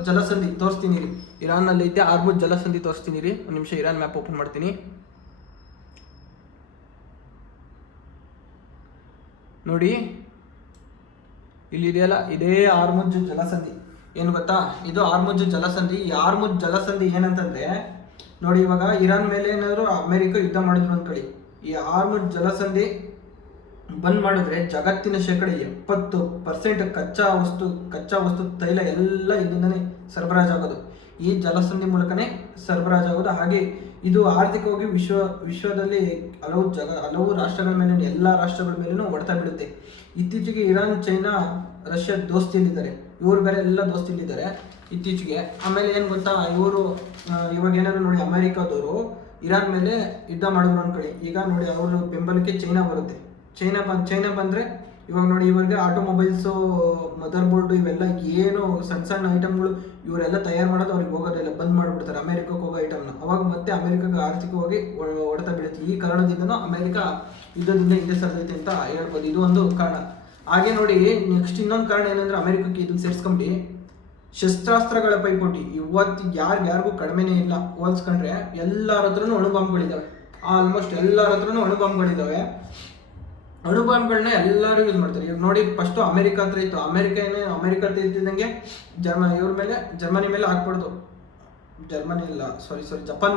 ಜಲಸಂಧಿ ತೋರಿಸ್ತೀನಿ ರೀ. ಇರಾನ್ ನಲ್ಲಿ ಇದ್ದೆ ಹಾರ್ಮುಜ್ ಜಲಸಂಧಿ ತೋರಿಸ್ತೀನಿ ರೀ. ಒಂದು ನಿಮಿಷ ಇರಾನ್ ಮ್ಯಾಪ್ ಓಪನ್ ಮಾಡ್ತೀನಿ. ನೋಡಿ, ಇಲ್ಲಿ ಇದೆಯಲ್ಲ, ಇದೇ ಹಾರ್ಮುಜ್ ಜಲಸಂಧಿ. ಏನು ಗೊತ್ತಾ? ಇದು ಹಾರ್ಮುಜ್ ಜಲಸಂಧಿ. ಈ ಹಾರ್ಮುಜ್ ಜಲಸಂಧಿ ಏನಂತಂದ್ರೆ, ನೋಡಿ, ಇವಾಗ ಇರಾನ್ ಮೇಲೆ ಏನಾದ್ರು ಅಮೆರಿಕ ಯುದ್ಧ ಮಾಡಿದ್ರು ಅಂದ್ಕೊಳ್ಳಿ, ಈ ಹಾರ್ಮುಜ್ ಜಲಸಂಧಿ ಬಂದ್ ಮಾಡಿದ್ರೆ ಜಗತ್ತಿನ ಶೇಕಡ 70% ಕಚ್ಚಾ ವಸ್ತು ತೈಲ ಎಲ್ಲ ಇಲ್ಲಿಂದನೇ ಸರಬರಾಜಾಗೋದು. ಈ ಜಲಸಂಧಿ ಮೂಲಕನೇ ಸರಬರಾಜಾಗೋದು. ಹಾಗೆ ಇದು ಆರ್ಥಿಕವಾಗಿ ವಿಶ್ವದಲ್ಲಿ ಹಲವು ರಾಷ್ಟ್ರಗಳ ಮೇಲೆ, ಎಲ್ಲ ರಾಷ್ಟ್ರಗಳ ಮೇಲೂ ಹೊಡೆತ ಬೀಳುತ್ತೆ. ಇತ್ತೀಚೆಗೆ ಇರಾನ್, ಚೈನಾ, ರಷ್ಯಾ ದೋಸ್ತಿಯಲ್ಲಿದ್ದಾರೆ. ಇವ್ರು ಬೇರೆ ಎಲ್ಲ ದೋಸ್ತಿಯಲ್ಲಿದ್ದಾರೆ ಇತ್ತೀಚೆಗೆ. ಆಮೇಲೆ ಏನು ಗೊತ್ತಾ, ಇವಾಗ ಏನಾದ್ರು ನೋಡಿ, ಅಮೆರಿಕಾದವರು ಇರಾನ್ ಮೇಲೆ ಯುದ್ಧ ಮಾಡಿದ್ರು ಅನ್ಕೊಳ್ಳಿ. ಈಗ ನೋಡಿ ಅವರು ಬೆಂಬಲಕ್ಕೆ ಚೈನಾ ಬರುತ್ತೆ. ಚೈನಾ ಬಂದರೆ ಇವಾಗ ನೋಡಿ, ಇವಾಗ ಆಟೋಮೊಬೈಲ್ಸು, ಮದರ್ ಬೋರ್ಡು, ಇವೆಲ್ಲ ಏನು ಸಣ್ಣ ಐಟಮ್ಗಳು ಇವರೆಲ್ಲ ತಯಾರು ಮಾಡೋದು ಅವ್ರಿಗೆ ಹೋಗೋದಿಲ್ಲ, ಬಂದ್ ಮಾಡಿಬಿಡ್ತಾರೆ ಅಮೆರಿಕಕ್ಕೆ ಹೋಗೋ ಐಟಮ್ನ. ಅವಾಗ ಮತ್ತೆ ಅಮೆರಿಕಕ್ಕೆ ಆರ್ಥಿಕವಾಗಿ ಹೊಡೆತ ಬೀಳುತ್ತೆ. ಈ ಕಾರಣದಿಂದನೂ ಅಮೆರಿಕ ಯುದ್ಧದಿಂದ ಹಿಂದೆ ಸರಿದೈತೆ ಅಂತ ಹೇಳ್ಬೋದು. ಇದು ಒಂದು ಕಾರಣ. ಹಾಗೆ ನೋಡಿ, ನೆಕ್ಸ್ಟ್ ಇನ್ನೊಂದು ಕಾರಣ ಏನಂದ್ರೆ, ಅಮೆರಿಕಕ್ಕೆ ಇದನ್ನ ಸೇರಿಸ್ಕೊಂಡು ಶಸ್ತ್ರಾಸ್ತ್ರಗಳ ಪೈಪೋಟಿ ಇವತ್ತು ಯಾರಿಗೂ ಕಡಿಮೆನೇ ಇಲ್ಲ. ಹೋಲ್ಸ್ಕೊಂಡ್ರೆ ಎಲ್ಲರ ಹತ್ರನೂ ಅಣುಬಾಂಬ್ಗಳಿದ್ದಾವೆ. ಆಲ್ಮೋಸ್ಟ್ ಎಲ್ಲರ ಹತ್ರನೂ ಅಣುಬಾಂಬ್ಗಳಿದ್ದಾವೆ. ಅಣುಬಾಂಬ್ಗಳನ್ನ ಎಲ್ಲರೂ ಯೂಸ್ ಮಾಡ್ತಾರೆ. ಇವಾಗ ನೋಡಿ, ಫಸ್ಟು ಅಮೆರಿಕ ಹತ್ರ ಇತ್ತು. ಅಮೆರಿಕ ಹತ್ರ ಇದ್ದಿದ್ದಂಗೆ ಜರ್ಮನಿ ಮೇಲೆ ಹಾಕ್ಬಿಡ್ತು. ಜಪಾನ್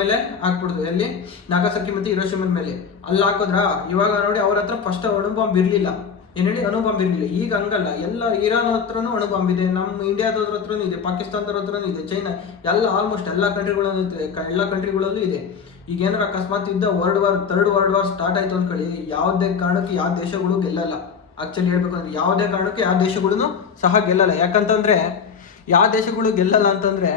ಮೇಲೆ ಹಾಕ್ಬಿಡ್ತು. ಎಲ್ಲಿ? ನಾಗಾಸಾಕಿ ಮತ್ತು ಹಿರೋಶಿಮಾ ಮೇಲೆ. ಅಲ್ಲಿ ಹಾಕಿದ್ರ. ಇವಾಗ ನೋಡಿ, ಅವ್ರ ಹತ್ರ ಫಸ್ಟ್ ಅಣುಬಾಂಬ್ ಇರಲಿಲ್ಲ. ಅಣುಬಾಂಬ್ ಇರಲಿಲ್ಲ. ಈಗ ಹಂಗಲ್ಲ, ಎಲ್ಲ ಇರಾನ್ ಹತ್ರನೂ ಅಣುಬಾಂಬ್ ಇದೆ, ನಮ್ಮ ಇಂಡಿಯಾದವ್ರ ಹತ್ರನೂ ಇದೆ, ಪಾಕಿಸ್ತಾನದವ್ರ ಹತ್ರನೂ ಇದೆ, ಚೈನಾ, ಎಲ್ಲ ಆಲ್ಮೋಸ್ಟ್ ಎಲ್ಲ ಕಂಟ್ರಿಗಳಲ್ಲೂ ಇದೆ. ಈಗ ಏನಾರ ಅಕಸ್ಮಾತ್ ಯುದ್ಧ ಥರ್ಡ್ ವರ್ಲ್ಡ್ ವಾರ್ ಸ್ಟಾರ್ಟ್ ಆಯ್ತು ಅಂದ್ಕೊಳ್ಳಿ, ಯಾವುದೇ ಕಾರಣಕ್ಕೆ ಯಾವ ದೇಶಗಳು ಗೆಲ್ಲಲ್ಲ. ಆಕ್ಚುಲಿ ಹೇಳ್ಬೇಕು ಅಂದ್ರೆ ಯಾವುದೇ ಕಾರಣಕ್ಕೆ ಯಾವ ದೇಶಗಳು ಸಹ ಗೆಲ್ಲಲ್ಲ. ಯಾಕಂತಂದ್ರೆ ಯಾವ ದೇಶಗಳು ಗೆಲ್ಲಲ್ಲ ಅಂತಂದ್ರೆ,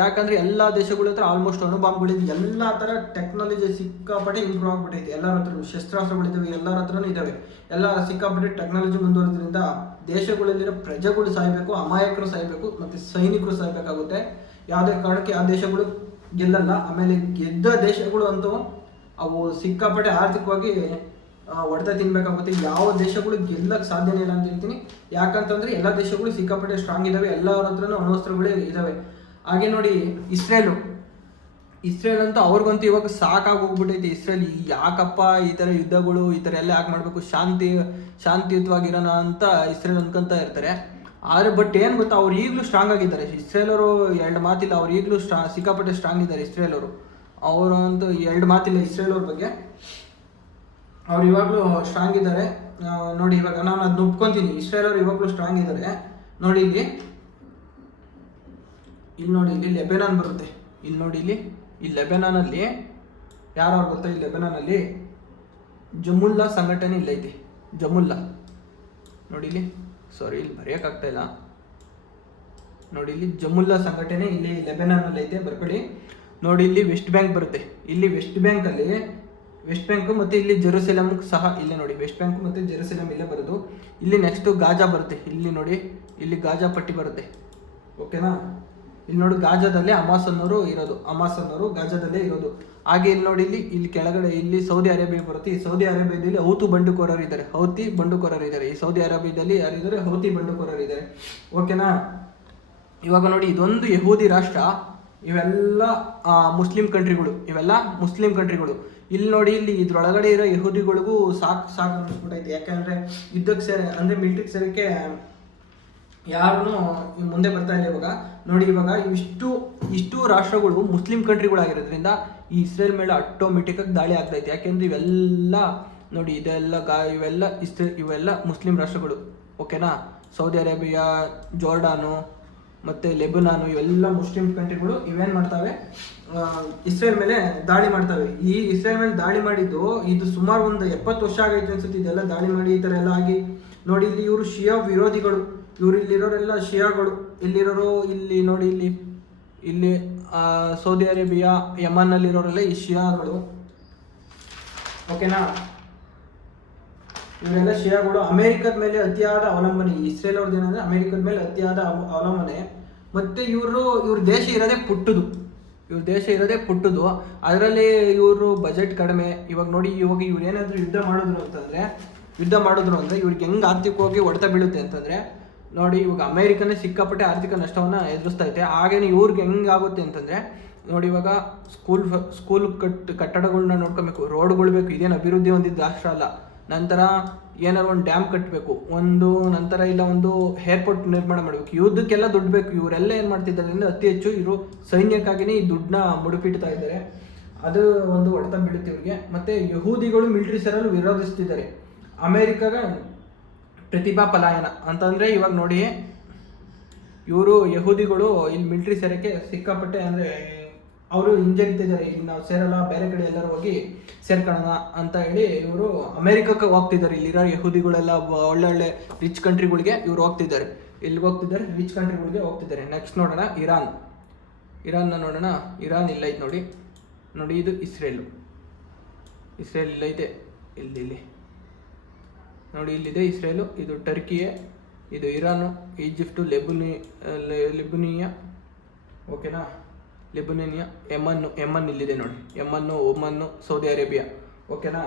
ಯಾಕಂದ್ರೆ ಎಲ್ಲ ದೇಶಗಳ ಹತ್ರ ಆಲ್ಮೋಸ್ಟ್ ಅಣುಬಾಂಬ್ಗಳಿದೆ. ಎಲ್ಲ ಥರ ಟೆಕ್ನಾಲಜಿ ಸಿಕ್ಕಾಪಟ್ಟೆ ಇಂಪ್ರೂವ್ ಆಗ್ಬಿಟ್ಟೈತೆ. ಎಲ್ಲರ ಹತ್ರ ಶಸ್ತ್ರಾಸ್ತ್ರಗಳಿದ್ದಾವೆ, ಎಲ್ಲರ ಹತ್ರನೂ ಇದ್ದಾವೆ. ಎಲ್ಲ ಸಿಕ್ಕಾಪಟ್ಟೆ ಟೆಕ್ನಾಲಜಿ ಮುಂದುವರೆದ್ರಿಂದ ದೇಶಗಳಲ್ಲಿರೋ ಪ್ರಜೆಗಳು ಸಾಯ್ಬೇಕು, ಅಮಾಯಕರು ಸಾಯ್ಬೇಕು, ಮತ್ತು ಸೈನಿಕರು ಸಾಯ್ಬೇಕಾಗುತ್ತೆ. ಯಾವುದೇ ಕಾರಣಕ್ಕೆ ಯಾವ ದೇಶಗಳು ಗೆಲ್ಲಲ್ಲ. ಆಮೇಲೆ ಗೆದ್ದ ದೇಶಗಳು ಅಂತೂ ಅವು ಸಿಕ್ಕಾಪಟ್ಟೆ ಆರ್ಥಿಕವಾಗಿ ಹೊಡೆತ ತಿನ್ಬೇಕಾಗುತ್ತೆ. ಯಾವ ದೇಶಗಳು ಗೆಲ್ಲಕ್ಕೆ ಸಾಧ್ಯನೇ ಇಲ್ಲ ಅಂತ ಹೇಳ್ತೀನಿ. ಯಾಕಂತಂದ್ರೆ ಎಲ್ಲ ದೇಶಗಳು ಸಿಕ್ಕಾಪಟ್ಟೆ ಸ್ಟ್ರಾಂಗ್ ಇದಾವೆ, ಎಲ್ಲರ ಹತ್ರನೂ ಅಣ್ವಸ್ತ್ರಗಳೇ ಇದಾವೆ. ಹಾಗೆ ನೋಡಿ, ಇಸ್ರೇಲ್ ಅಂತ ಅವ್ರಿಗಂತೂ ಇವಾಗ ಸಾಕಾಗಿ ಹೋಗ್ಬಿಟ್ಟೈತಿ. ಇಸ್ರೇಲ್ ಯಾಕಪ್ಪ ಈ ಥರ ಯುದ್ಧಗಳು, ಈ ಥರ ಎಲ್ಲ ಯಾಕೆ ಮಾಡಬೇಕು, ಶಾಂತಿಯುತವಾಗಿರೋಣ ಅಂತ ಇಸ್ರೇಲ್ ಅನ್ಕೊಂತ ಇರ್ತಾರೆ. ಆದರೆ ಬಟ್ ಏನು ಗೊತ್ತಾ, ಅವ್ರು ಈಗಲೂ ಸ್ಟ್ರಾಂಗ್ ಆಗಿದ್ದಾರೆ. ಇಸ್ರೇಲವರು ಎರಡು ಮಾತಿಲ್ಲ, ಅವ್ರು ಈಗಲೂ ಸಿಕ್ಕಾಪಟ್ಟೆ ಸ್ಟ್ರಾಂಗ್ ಇದ್ದಾರೆ ಇಸ್ರೇಲವರು. ಅವರು ಅಂತೂ ಎರಡು ಮಾತಿಲ್ಲ ಇಸ್ರೇಲವ್ರ ಬಗ್ಗೆ. ಅವ್ರು ಇವಾಗಲೂ ಸ್ಟ್ರಾಂಗ್ ಇದ್ದಾರೆ. ನೋಡಿ, ಇವಾಗ ನಾನು ಅದನ್ನ ಒಪ್ಕೊತೀನಿ, ಇಸ್ರೇಲವ್ರು ಇವಾಗಲೂ ಸ್ಟ್ರಾಂಗ್ ಇದ್ದಾರೆ. ನೋಡಿ ಇಲ್ಲಿ ಲೆಬನಾನ್ ಬರುತ್ತೆ. ಈ ಲೆಬನಾನಲ್ಲಿ ಯಾರು ಗೊತ್ತಾ? ಈ ಲೆಬನಾನಲ್ಲಿ ಜಮುಲ್ಲಾ ಸಂಘಟನೆ ಇಲ್ಲೈತೆ. ಜಮುಲ್ಲಾ ನೋಡಿ ಇಲ್ಲಿ ಬರೆಯೋಕ್ಕಾಗ್ತಾ ಇಲ್ಲ. ನೋಡಿ ಇಲ್ಲಿ ಜಮುಲ್ಲಾ ಸಂಘಟನೆ ಇಲ್ಲಿ ಲೆಬನಾನಲ್ಲಿ ಐತೆ, ಬರ್ಕೊಳ್ಳಿ. ನೋಡಿ ಇಲ್ಲಿ ವೆಸ್ಟ್ ಬ್ಯಾಂಕ್ ಬರುತ್ತೆ. ಇಲ್ಲಿ ವೆಸ್ಟ್ ಬ್ಯಾಂಕ್ ಮತ್ತು ಇಲ್ಲಿ ಜೆರುಸೆಲಮ್ ಸಹ ಇಲ್ಲೇ ನೋಡಿ. ವೆಸ್ಟ್ ಬ್ಯಾಂಕ್ ಮತ್ತು ಜೆರುಸೆಲಮ್ ಇಲ್ಲೇ ಬರೋದು. ಇಲ್ಲಿ ನೆಕ್ಸ್ಟ್ ಗಾಜಾ ಬರುತ್ತೆ. ಇಲ್ಲಿ ನೋಡಿ, ಇಲ್ಲಿ ಗಾಜಾ ಪಟ್ಟಿ ಬರುತ್ತೆ. ಓಕೆನಾ? ಇಲ್ಲಿ ನೋಡಿ, ಗಾಜಾದಲ್ಲೇ ಹಮಾಸ್ ಅನ್ನೋರು ಗಾಜಾದಲ್ಲೇ ಇರೋದು. ಹಾಗೆ ಇಲ್ಲಿ ನೋಡಿ, ಇಲ್ಲಿ ಕೆಳಗಡೆ ಇಲ್ಲಿ ಸೌದಿ ಅರೇಬಿಯಾ ಬರುತ್ತೆ. ಈ ಸೌದಿ ಅರೇಬಿಯಾದಲ್ಲಿ ಹೌತಿ ಬಂಡುಕೋರರು ಇದ್ದಾರೆ. ಈ ಸೌದಿ ಅರೇಬಿಯಾದಲ್ಲಿ ಯಾರಿದ್ದಾರೆ? ಹೌತಿ ಬಂಡುಕೋರರು ಇದ್ದಾರೆ. ಓಕೆನಾ? ಇವಾಗ ನೋಡಿ, ಇದೊಂದು ಯಹೂದಿ ರಾಷ್ಟ್ರ, ಇವೆಲ್ಲ ಮುಸ್ಲಿಂ ಕಂಟ್ರಿಗಳು. ಇಲ್ಲಿ ನೋಡಿ, ಇಲ್ಲಿ ಇದ್ರೊಳಗಡೆ ಇರೋ ಯಹೂದಿಗಳಿಗೂ ಸಾಕು ಅನ್ನಿಸ್ಬಿಟ್ಟೈತೆ. ಯಾಕಂದ್ರೆ ಯುದ್ಧಕ್ಕೆ ಮಿಲಿಟರಿಗೆ ಸೇರಕ್ಕೆ ಯಾರೂ ಮುಂದೆ ಬರ್ತಾ ಇಲ್ಲ. ಇವಾಗ ನೋಡಿ, ಇವಾಗ ಇಷ್ಟು ರಾಷ್ಟ್ರಗಳು ಮುಸ್ಲಿಂ ಕಂಟ್ರಿಗಳಾಗಿರೋದ್ರಿಂದ ಈ ಇಸ್ರೇಲ್ ಮೇಲೆ ಆಟೋಮೆಟಿಕ್ಕಾಗಿ ದಾಳಿ ಆಗ್ತೈತೆ. ಯಾಕೆಂದ್ರೆ ಇವೆಲ್ಲ ನೋಡಿ, ಇವೆಲ್ಲ ಮುಸ್ಲಿಂ ರಾಷ್ಟ್ರಗಳು. ಓಕೆನಾ? ಸೌದಿ ಅರೇಬಿಯಾ, ಜೋರ್ಡಾನು ಮತ್ತು ಲೆಬನಾನು, ಇವೆಲ್ಲ ಮುಸ್ಲಿಂ ಕಂಟ್ರಿಗಳು. ಇವೇನು ಮಾಡ್ತವೆ? ಇಸ್ರೇಲ್ ಮೇಲೆ ದಾಳಿ ಮಾಡ್ತವೆ. ಈ ಇಸ್ರೇಲ್ ಮೇಲೆ ದಾಳಿ ಮಾಡಿದ್ದು ಇದು ಸುಮಾರು ಒಂದು 70 ವರ್ಷ ಆಗೈತೆ ಅನ್ಸುತ್ತೆ. ಇದೆಲ್ಲ ದಾಳಿ ಮಾಡಿ ಈ ಥರ ಎಲ್ಲ ಆಗಿ. ನೋಡಿ, ಇಲ್ಲಿ ಇವರು ಶಿಯಾ ವಿರೋಧಿಗಳು. ಇಲ್ಲಿರೋರೆಲ್ಲ ಶಿಯಾಗಳು. ಇಲ್ಲಿರೋರು ಇಲ್ಲಿ ನೋಡಿ, ಇಲ್ಲಿ ಸೌದಿ ಅರೇಬಿಯಾ, ಯಮನ್ನಲ್ಲಿರೋರೆಲ್ಲ ಈ ಶಿಯಾಗಳು. ಓಕೆನಾ? ಇವರೆಲ್ಲ ಶಿಯಾಗಳು. ಅಮೆರಿಕದ ಮೇಲೆ ಅತಿಯಾದ ಅವಲಂಬನೆ. ಇಸ್ರೇಲ್ ಅವ್ರದ್ದು ಏನಂದ್ರೆ ಅಮೆರಿಕದ ಮೇಲೆ ಅತಿಯಾದ ಅವಲಂಬನೆ. ಮತ್ತೆ ಇವ್ರ ದೇಶ ಇರೋದೇ ಪುಟ್ಟದು. ಅದರಲ್ಲಿ ಇವರು ಬಜೆಟ್ ಕಡಿಮೆ. ಇವಾಗ ನೋಡಿ, ಇವ್ರು ಏನಾದರೂ ಯುದ್ಧ ಮಾಡಿದ್ರು ಅಂದ್ರೆ ಇವ್ರಿಗೆ ಹೆಂಗೆ ಆರ್ಥಿಕವಾಗಿ ಹೊಡೆತ ಬೀಳುತ್ತೆ ಅಂತಂದ್ರೆ, ನೋಡಿ, ಇವಾಗ ಅಮೆರಿಕನೇ ಸಿಕ್ಕಾಪಟ್ಟೆ ಆರ್ಥಿಕ ನಷ್ಟವನ್ನು ಎದುರಿಸ್ತಾ ಐತೆ. ಹಾಗೇನೆ ಇವ್ರಿಗೆ ಹೆಂಗಾಗುತ್ತೆ ಅಂತಂದರೆ, ನೋಡಿ, ಇವಾಗ ಸ್ಕೂಲ್ ಕಟ್ಟಡಗಳನ್ನ ನೋಡ್ಕೊಬೇಕು, ರೋಡ್ಗಳು ಬೇಕು. ಇದೇನು ಅಭಿವೃದ್ಧಿ ಹೊಂದಿದ್ದ ರಾಷ್ಟ್ರ ಅಲ್ಲ. ನಂತರ ಏನಾದ್ರು ಒಂದು ಡ್ಯಾಮ್ ಕಟ್ಟಬೇಕು, ನಂತರ ಇಲ್ಲ ಒಂದು ಏರ್ಪೋರ್ಟ್ ನಿರ್ಮಾಣ ಮಾಡಬೇಕು. ಯುದ್ಧಕ್ಕೆಲ್ಲ ದುಡ್ಡು ಬೇಕು. ಇವರೆಲ್ಲ ಏನು ಮಾಡ್ತಿದ್ದಾರೆ ಅಂದರೆ ಅತಿ ಹೆಚ್ಚು ಇವರು ಸೈನ್ಯಕ್ಕಾಗಿಯೇ ಈ ದುಡ್ಡನ್ನ ಮುಡುಪಿಡ್ತಾ ಇದ್ದಾರೆ. ಅದು ಒಂದು ಹೊಡೆತ ಬೀಳುತ್ತೆ ಇವ್ರಿಗೆ. ಮತ್ತು ಯಹೂದಿಗಳು ಮಿಲಿಟರಿ ಸೇರಲು ವಿರೋಧಿಸ್ತಿದ್ದಾರೆ. ಅಮೇರಿಕಾಗ ಪ್ರತಿಭಾ ಪಲಾಯನ ಅಂತಂದರೆ ಇವಾಗ ನೋಡಿ, ಇವರು ಯಹೂದಿಗಳು ಇಲ್ಲಿ ಮಿಲಿಟರಿ ಸೇರೋಕ್ಕೆ ಸಿಕ್ಕಾಪಟ್ಟೆ ಅಂದರೆ ಅವರು ಹಿಂಜರಿತಿದ್ದಾರೆ. ಇಲ್ಲಿ ನಾವು ಸೇರಲ್ಲ, ಬೇರೆ ಕಡೆ ಎಲ್ಲರೂ ಹೋಗಿ ಸೇರ್ಕೊಳ್ಳೋಣ ಅಂತ ಹೇಳಿ ಇವರು ಅಮೇರಿಕಕ್ಕೆ ಹೋಗ್ತಿದ್ದಾರೆ. ಇಲ್ಲಿರೋ ಯಹೂದಿಗಳೆಲ್ಲ ಒಳ್ಳೊಳ್ಳೆ ರಿಚ್ ಕಂಟ್ರಿಗಳಿಗೆ ಇವ್ರು ಹೋಗ್ತಿದ್ದಾರೆ. ಎಲ್ಲಿಗೆ ಹೋಗ್ತಿದ್ದಾರೆ? ರಿಚ್ ಕಂಟ್ರಿಗಳಿಗೆ ಹೋಗ್ತಿದ್ದಾರೆ. ನೆಕ್ಸ್ಟ್ ನೋಡೋಣ ಇರಾನ್ನ ನೋಡೋಣ. ಇರಾನ್ ಇಲ್ಲೈತೆ ನೋಡಿ. ಇದು ಇಸ್ರೇಲ್ ಇಲ್ಲೈತೆ. ಇಲ್ಲಿ ನೋಡಿ, ಇಲ್ಲಿದೆ ಇಸ್ರೇಲು. ಇದು ಟರ್ಕಿಯೇ, ಇದು ಇರಾನು, ಈಜಿಪ್ಟು, ಲೆಬುನಿಯಾ, ಓಕೆನಾ, ಲೆಬುನಿಯಾ, ಯಮನ್ ಇಲ್ಲಿದೆ ನೋಡಿ. ಯಮನ್ನು, ಒಮನ್ನು, ಸೌದಿ ಅರೇಬಿಯಾ, ಓಕೆನಾ.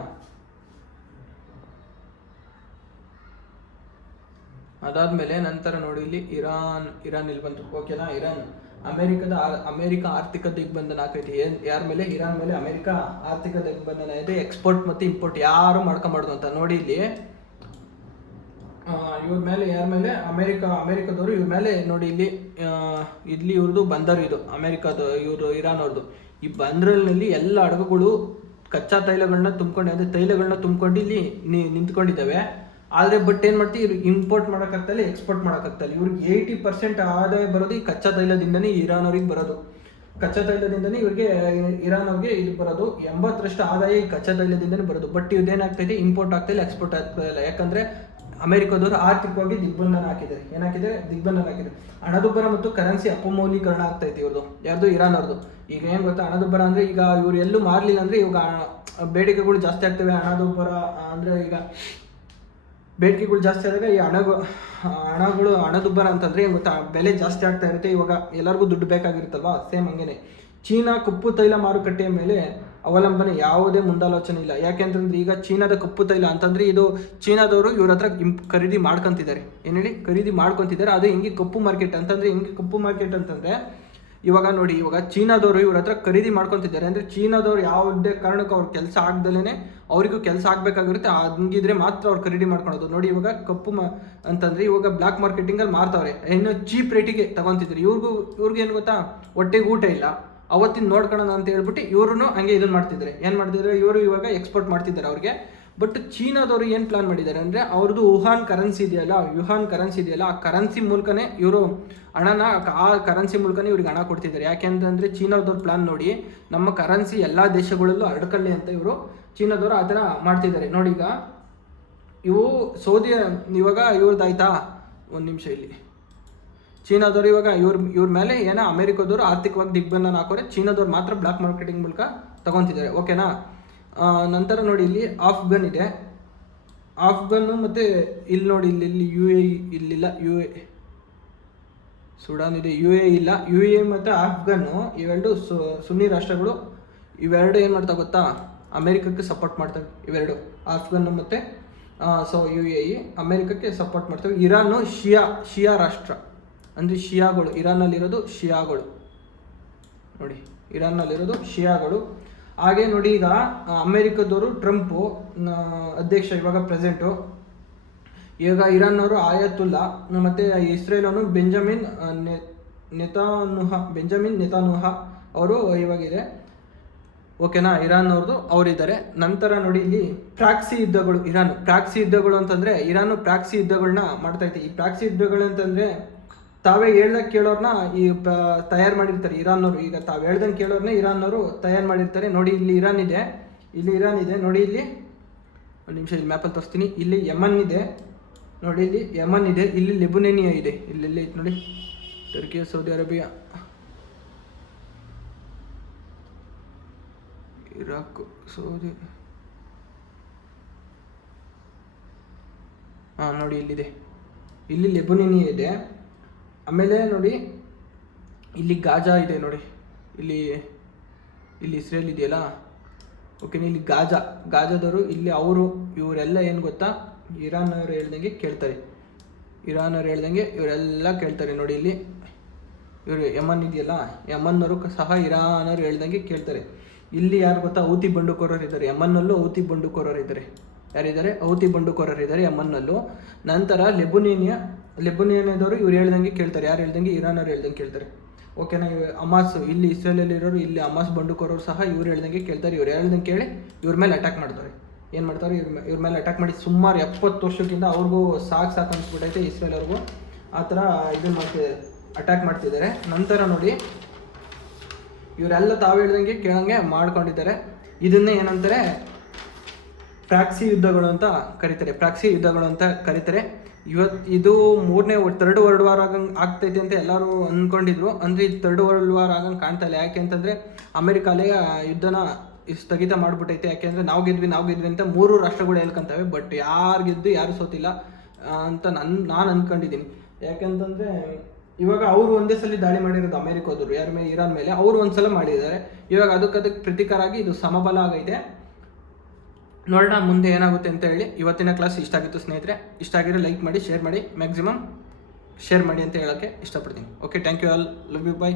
ಅದಾದಮೇಲೆ ನಂತರ ನೋಡಿ ಇಲ್ಲಿ ಇರಾನ್ ಇಲ್ಲಿ ಬಂತು, ಓಕೆನಾ. ಅಮೇರಿಕಾ ಆರ್ಥಿಕ ದಿಗ್ಬಂಧನ ಆಕೈತಿ. ಯಾರ ಮೇಲೆ? ಇರಾನ್ ಮೇಲೆ ಅಮೇರಿಕಾ ಆರ್ಥಿಕ ದಿಗ್ಬಂಧನ ಇದೆ. ಎಕ್ಸ್ಪೋರ್ಟ್ ಮತ್ತು ಇಂಪೋರ್ಟ್ ಯಾರು ಮಾಡ್ಕೊಂಬಾರ್ದು ಅಂತ ನೋಡಿ. ಇಲ್ಲಿ ಇವ್ರ ಮೇಲೆ ಯಾರ ಮೇಲೆ? ಅಮೇರಿಕಾದವರು ಇವ್ರ ಮೇಲೆ ನೋಡಿ. ಇಲ್ಲಿ ಇವ್ರದ್ದು ಬಂದರು, ಇದು ಇವರು ಇರಾನ್ ಅವ್ರದ್ದು. ಈ ಬಂದರಿನಲ್ಲಿ ಎಲ್ಲ ಹಡಗುಗಳು ಕಚ್ಚಾ ತೈಲಗಳನ್ನ ತುಂಬ್ಕೊಂಡು ಇಲ್ಲಿ ನಿಂತ್ಕೊಂಡಿದ್ದಾವೆ. ಆದರೆ ಬಟ್ ಏನು ಮಾಡ್ತೀವಿ, ಇವ್ರಿಗೆ ಇಂಪೋರ್ಟ್ ಮಾಡೋಕ್ಕಾಗ್ತಲ್ಲ, ಎಕ್ಸ್ಪೋರ್ಟ್ ಮಾಡೋಕ್ಕಾಗ್ತಲ್ಲ. ಇವ್ರಿಗೆ 80% ಆದಾಯ ಬರೋದು ಈ ಕಚ್ಚಾ ತೈಲದಿಂದನೇ ಇರಾನ್ ಅವ್ರಿಗೆ ಬರೋದು. ಕಚ್ಚಾ ತೈಲದಿಂದನೇ ಇರಾನ್ ಅವ್ರಿಗೆ ಇದು ಬರೋದು. 80% ಆದಾಯ ಈ ಕಚ್ಚಾ ತೈಲದಿಂದನೇ ಬರೋದು. ಬಟ್ ಇದೇನಾಗ್ತೈತೆ, ಇಂಪೋರ್ಟ್ ಆಗ್ತಾಯಿಲ್ಲ, ಎಕ್ಸ್ಪೋರ್ಟ್ ಆಗ್ತಾಯಿಲ್ಲ. ಯಾಕಂದರೆ ಅಮೆರಿಕದವರು ಆರ್ಥಿಕವಾಗಿ ದಿಗ್ಬಂಧನ ಹಾಕಿದ್ದಾರೆ. ದಿಗ್ಬಂಧನ ಹಾಕಿದ್ದಾರೆ. ಹಣದುಬ್ಬರ ಮತ್ತು ಕರೆನ್ಸಿ ಅಪಮೌಲ್ಯೀಕರಣ ಆಗ್ತೈತಿ ಇವ್ರದ್ದು. ಯಾರ್ದು? ಇರಾನ್ ಅವ್ರದ್ದು. ಈಗ ಏನು ಗೊತ್ತಾ, ಹಣದುಬ್ಬರ ಅಂದರೆ ಈಗ ಇವ್ರು ಎಲ್ಲೂ ಮಾರಲಿಲ್ಲ ಅಂದರೆ ಇವಾಗ ಬೇಡಿಕೆಗಳು ಜಾಸ್ತಿ ಆಗ್ತವೆ. ಹಣದುಬ್ಬರ ಅಂದರೆ ಈಗ ಬೇಡಿಕೆಗಳು ಜಾಸ್ತಿ ಆದಾಗ ಈ ಹಣದುಬ್ಬರ ಅಂತಂದರೆ ಏನು ಗೊತ್ತಾ, ಬೆಲೆ ಜಾಸ್ತಿ ಆಗ್ತಾ ಇರುತ್ತೆ. ಇವಾಗ ಎಲ್ಲರಿಗೂ ದುಡ್ಡು ಬೇಕಾಗಿರುತ್ತಲ್ವಾ, ಸೇಮ್ ಹಂಗೇನೆ. ಚೀನಾ ಕಪ್ಪು ತೈಲ ಮಾರುಕಟ್ಟೆಯ ಮೇಲೆ ಅವಲಂಬನೆ ಯಾವುದೇ ಮುಂದಾಲೋಚನೆ ಇಲ್ಲ. ಯಾಕೆಂತಂದ್ರೆ ಈಗ ಚೀನಾದ ಕಪ್ಪು ತೈಲ ಅಂತಂದರೆ ಇದು ಚೀನಾದವರು ಇವ್ರ ಹತ್ರ ಖರೀದಿ ಮಾಡ್ಕೊತಿದ್ದಾರೆ. ಏನು ಹೇಳಿ? ಖರೀದಿ ಮಾಡ್ಕೊತಿದ್ದಾರೆ. ಅದು ಹಿಂಗೆ ಕಪ್ಪು ಮಾರ್ಕೆಟ್ ಅಂತಂದರೆ ಇವಾಗ ನೋಡಿ, ಇವಾಗ ಚೀನಾದವರು ಇವ್ರ ಹತ್ರ ಖರೀದಿ ಮಾಡ್ಕೊತಿದ್ದಾರೆ. ಅಂದರೆ ಚೀನಾದವ್ರು ಯಾವುದೇ ಕಾರಣಕ್ಕೂ ಅವ್ರ ಕೆಲಸ ಆಗ್ದಲೇ ಅವರಿಗೂ ಕೆಲಸ ಆಗಬೇಕಾಗಿರುತ್ತೆ. ಹಂಗಿದ್ರೆ ಮಾತ್ರ ಅವ್ರು ಖರೀದಿ ಮಾಡ್ಕೊಳೋದು. ನೋಡಿ, ಇವಾಗ ಅಂತಂದರೆ ಇವಾಗ ಬ್ಲ್ಯಾಕ್ ಮಾರ್ಕೆಟಿಂಗಲ್ಲಿ ಮಾರ್ತಾವ್ರೆ, ಇನ್ನು ಚೀಪ್ ರೇಟಿಗೆ ತಗೊತಿದ್ರು. ಇವ್ರಿಗೆ ಏನು ಗೊತ್ತಾ, ಹೊಟ್ಟೆಗೆ ಊಟ ಇಲ್ಲ, ಅವತ್ತಿನ ನೋಡ್ಕೊಳ್ಳೋಣ ಅಂತ ಹೇಳ್ಬಿಟ್ಟು ಇವ್ರು ಹಂಗೆ ಇದನ್ನು ಮಾಡ್ತಿದ್ದಾರೆ. ಇವರು ಇವಾಗ ಎಕ್ಸ್ಪೋರ್ಟ್ ಮಾಡ್ತಿದ್ದಾರೆ ಅವ್ರಿಗೆ. ಬಟ್ ಚೀನಾದವರು ಏನು ಪ್ಲಾನ್ ಮಾಡಿದ್ದಾರೆ ಅಂದರೆ, ಅವ್ರದ್ದು ಯುಹಾನ್ ಕರೆನ್ಸಿ ಇದೆಯಲ್ಲ, ಆ ಕರೆನ್ಸಿ ಮೂಲಕನೇ ಇವರು ಆ ಕರೆನ್ಸಿ ಮೂಲಕನೇ ಇವ್ರಿಗೆ ಹಣ ಕೊಡ್ತಿದ್ದಾರೆ. ಯಾಕೆಂತಂದರೆ ಚೀನಾದವ್ರ ಪ್ಲಾನ್ ನೋಡಿ, ನಮ್ಮ ಕರೆನ್ಸಿ ಎಲ್ಲ ದೇಶಗಳಲ್ಲೂ ಹರಡ್ಕೊಳ್ಳಿ ಅಂತ ಇವರು ಚೀನಾದವರು ಆ ಥರ ಮಾಡ್ತಿದ್ದಾರೆ. ನೋಡಿ, ಈಗ ಇವಾಗ ಇವ್ರದ್ದಾಯ್ತಾ, ಒಂದು ನಿಮಿಷ. ಇಲ್ಲಿ ಚೀನಾದವ್ರು ಇವಾಗ ಇವ್ರ ಮೇಲೆ ಏನೋ ಅಮೆರಿಕದವರು ಆರ್ಥಿಕವಾಗಿ ದಿಗ್ಬಂಧನ ಹಾಕೋರೆ. ಚೀನಾದವ್ರು ಮಾತ್ರ ಬ್ಲಾಕ್ ಮಾರ್ಕೆಟಿಂಗ್ ಮೂಲಕ ತಗೊತಿದ್ದಾರೆ, ಓಕೆನಾ. ನಂತರ ನೋಡಿ, ಇಲ್ಲಿ ಆಫ್ಘನ್ ಇದೆ. ಆಫ್ಘನ್ನು ಮತ್ತು ಇಲ್ಲಿ ನೋಡಿ, ಇಲ್ಲಿ ಇಲ್ಲಿಲ್ಲ, ಸುಡಾನ್ ಇದೆ, ಇಲ್ಲ. ಮತ್ತು ಆಫ್ಘನ್ನು ಇವೆರಡು ಸುನ್ನಿ ರಾಷ್ಟ್ರಗಳು. ಇವೆರಡು ಏನು ಮಾಡ್ತಾ ಗೊತ್ತಾ, ಅಮೇರಿಕಕ್ಕೆ ಸಪೋರ್ಟ್ ಮಾಡ್ತವೆ. ಇವೆರಡು ಆಫ್ಘನ್ನು ಮತ್ತು ಅಮೇರಿಕಕ್ಕೆ ಸಪೋರ್ಟ್ ಮಾಡ್ತವೆ. ಇರಾನು ಶಿಯಾ ರಾಷ್ಟ್ರ, ಅಂದರೆ ಶಿಯಾಗಳು. ಇರಾನ್ನಲ್ಲಿರೋದು ಶಿಯಾಗಳು. ಹಾಗೆ ನೋಡಿ, ಈಗ ಅಮೇರಿಕದವರು ಟ್ರಂಪು ಅಧ್ಯಕ್ಷ, ಇವಾಗ ಪ್ರೆಸೆಂಟು. ಈಗ ಇರಾನ್ನವರು ಆಯತುಲ್ಲಾ ಮತ್ತು ಇಸ್ರೇಲನು ಬೆಂಜಮಿನ್ ನೆತಾನ್ಯಾಹು ಅವರು ಇವಾಗಿದೆ, ಓಕೆನಾ. ಇರಾನ್ ಅವ್ರದ್ದು ಅವರಿದ್ದಾರೆ. ನಂತರ ನೋಡಿ, ಇಲ್ಲಿ ಪ್ರಾಕ್ಸಿ ಯುದ್ಧಗಳು ಅಂತಂದರೆ ಇರಾನು ಪ್ರಾಕ್ಸಿ ಯುದ್ಧಗಳನ್ನ ಮಾಡ್ತೈತೆ. ಈ ಪ್ರಾಕ್ಸಿ ಯುದ್ಧಗಳು ಅಂತಂದರೆ ತಾವೇ ಹೇಳ್ದಂಗೆ ಕೇಳೋರ್ನ ತಯಾರು ಮಾಡಿರ್ತಾರೆ ಇರಾನ್ನವರು. ಈಗ ತಾವು ಹೇಳ್ದಂಗೆ ಕೇಳೋರ್ನೇ ಇರಾನ್ನವರು ತಯಾರು ಮಾಡಿರ್ತಾರೆ. ನೋಡಿ, ಇಲ್ಲಿ ಇರಾನ್ ಇದೆ. ನೋಡಿ, ಇಲ್ಲಿ ಒಂದು ನಿಮಿಷ, ಇಲ್ಲಿ ಮ್ಯಾಪಲ್ಲಿ ತೋರಿಸ್ತೀನಿ. ಇಲ್ಲಿ ಯಮನ್ ಇದೆ ನೋಡಿ, ಇಲ್ಲಿ ಲೆಬುನೇನಿಯಾ ಇದೆ. ಇಲ್ಲೆಲ್ಲ ಐತೆ ನೋಡಿ, Turkey, Saudi Arabia, Iraq, Saudi. ನೋಡಿ, ಇಲ್ಲಿ ಲೆಬುನೇನಿಯಾ ಇದೆ. ಆಮೇಲೆ ನೋಡಿ, ಇಲ್ಲಿ ಗಾಜಾ ಇದೆ. ನೋಡಿ, ಇಲ್ಲಿ ಇಸ್ರೇಲ್ ಇದೆಯಲ್ಲ, ಓಕೆನಾ. ಇಲ್ಲಿ ಗಾಜಾದವರು ಇಲ್ಲಿ ಇವರೆಲ್ಲ ಏನು ಗೊತ್ತಾ, ಇರಾನ್ ಅವರು ಹೇಳ್ದಂಗೆ ಕೇಳ್ತಾರೆ. ಇವರೆಲ್ಲ ಕೇಳ್ತಾರೆ. ನೋಡಿ, ಇಲ್ಲಿ ಇವರು ಯಮನ್ ಇದೆಯಲ್ಲ, ಯಮನ್ನವರು ಸಹ ಇರಾನ್ ಅವರು ಹೇಳ್ದಂಗೆ ಕೇಳ್ತಾರೆ. ಇಲ್ಲಿ ಯಾರು ಗೊತ್ತಾ, ಹೌತಿ ಬಂಡುಕೋರರು ಇದ್ದಾರೆ. ಯಮನ್ನಲ್ಲೂ ಹೌತಿ ಬಂಡುಕೋರರು ಇದ್ದಾರೆ. ಯಾರಿದ್ದಾರೆ? ಹೌತಿ ಬಂಡುಕೋರರು ಯಮನ್ನಲ್ಲೂ. ನಂತರ ಲೆಬುನೇನಿಯಾದವರು ಇವ್ರು ಹೇಳ್ದಂಗೆ ಕೇಳ್ತಾರೆ. ಯಾರು ಹೇಳ್ದಂಗೆ? ಇರಾನ್ ಅವ್ರು ಹೇಳ್ದಂಗೆ ಕೇಳ್ತಾರೆ. ಓಕೆನಾ. ಹಮಾಸ್ ಇಲ್ಲಿ ಇಸ್ರೇಲಲ್ಲಿ ಇರೋರು, ಇಲ್ಲಿ ಹಮಾಸ್ ಬಂಡುಕೋರೋರು ಸಹ ಇವ್ರು ಹೇಳ್ದಂಗೆ ಕೇಳ್ತಾರೆ. ಇವ್ರು ಹೇಳ್ದಂಗೆ ಕೇಳಿ ಇವ್ರ ಮೇಲೆ ಅಟ್ಯಾಕ್ ಮಾಡ್ತಾರೆ. ಏನು ಮಾಡ್ತಾರೆ, ಇವ್ರ ಮೇಲೆ ಅಟ್ಯಾಕ್ ಮಾಡಿ ಸುಮಾರು 70 ವರ್ಷಕ್ಕಿಂತ ಅವ್ರಿಗೂ ಸಾಕು ಅನಿಸ್ಬಿಟ್ಟೈತೆ ಇಸ್ರೇಲ್ ಅವ್ರಿಗೂ. ಆ ಥರ ಇದನ್ನು ಮಾಡ್ತಿದ್ದಾರೆ, ಅಟ್ಯಾಕ್ ಮಾಡ್ತಿದ್ದಾರೆ. ನಂತರ ನೋಡಿ ಇವರೆಲ್ಲ ತಾವು ಹೇಳ್ದಂಗೆ ಕೇಳಂಗೆ ಮಾಡ್ಕೊಂಡಿದ್ದಾರೆ. ಇದನ್ನೇ ಏನಂತಾರೆ, ಪ್ರಾಕ್ಸಿ ಯುದ್ಧಗಳು ಅಂತ ಕರೀತಾರೆ. ಇದು ಥರ್ಡ್ ವರ್ಲ್ಡ್ ವಾರ್ ಆಗ್ತೈತೆ ಅಂತ ಎಲ್ಲರೂ ಅಂದ್ಕೊಂಡಿದ್ರು. ಅಂದರೆ ಇದು ಥರ್ಡ್ ವರ್ಲ್ಡ್ ವಾರ್ ಆಗಂಗೆ ಕಾಣ್ತಾ ಇಲ್ಲ. ಯಾಕೆ ಅಂತಂದರೆ ಅಮೆರಿಕಾಲೇ ಯುದ್ಧನ ಸ್ಥಗಿತ ಮಾಡಿಬಿಟ್ಟೈತೆ. ಯಾಕೆಂದರೆ ನಾವು ಗೆದ್ವಿ ಅಂತ 3 ರಾಷ್ಟ್ರಗಳು ಹೇಳ್ಕೊಂತವೆ. ಬಟ್ ಯಾರು ಗೆದ್ದು ಯಾರು ಸೋತಿಲ್ಲ ಅಂತ ನಾನು ಅಂದ್ಕೊಂಡಿದ್ದೀನಿ. ಯಾಕೆಂತಂದರೆ ಇವಾಗ ಅವರು ಒಂದೇ ಸಲ ದಾಳಿ ಮಾಡಿರೋದು ಅಮೆರಿಕದವರು ಯಾರ ಮೇಲೆ, ಇರಾನ್ ಮೇಲೆ. ಅವರು ಒಂದ್ಸಲ ಮಾಡಿದ್ದಾರೆ. ಇವಾಗ ಅದಕ್ಕೆ ಪ್ರತೀಕಾರಾಗಿ ಇದು ಸಮಬಲ ಆಗೈತೆ. ನೋಡೋಣ ಮುಂದೆ ಏನಾಗುತ್ತೆ ಅಂತ ಹೇಳಿ. ಇವತ್ತಿನ ಕ್ಲಾಸ್ ಇಷ್ಟ ಆಗಿತ್ತು ಸ್ನೇಹಿತರೆ. ಇಷ್ಟ ಆಗಿರೋ ಲೈಕ್ ಮಾಡಿ, ಶೇರ್ ಮಾಡಿ, ಮ್ಯಾಕ್ಸಿಮಮ್ ಶೇರ್ ಮಾಡಿ ಅಂತ ಹೇಳೋಕ್ಕೆ ಇಷ್ಟಪಡ್ತೀನಿ. Okay, thank you all, love you, bye.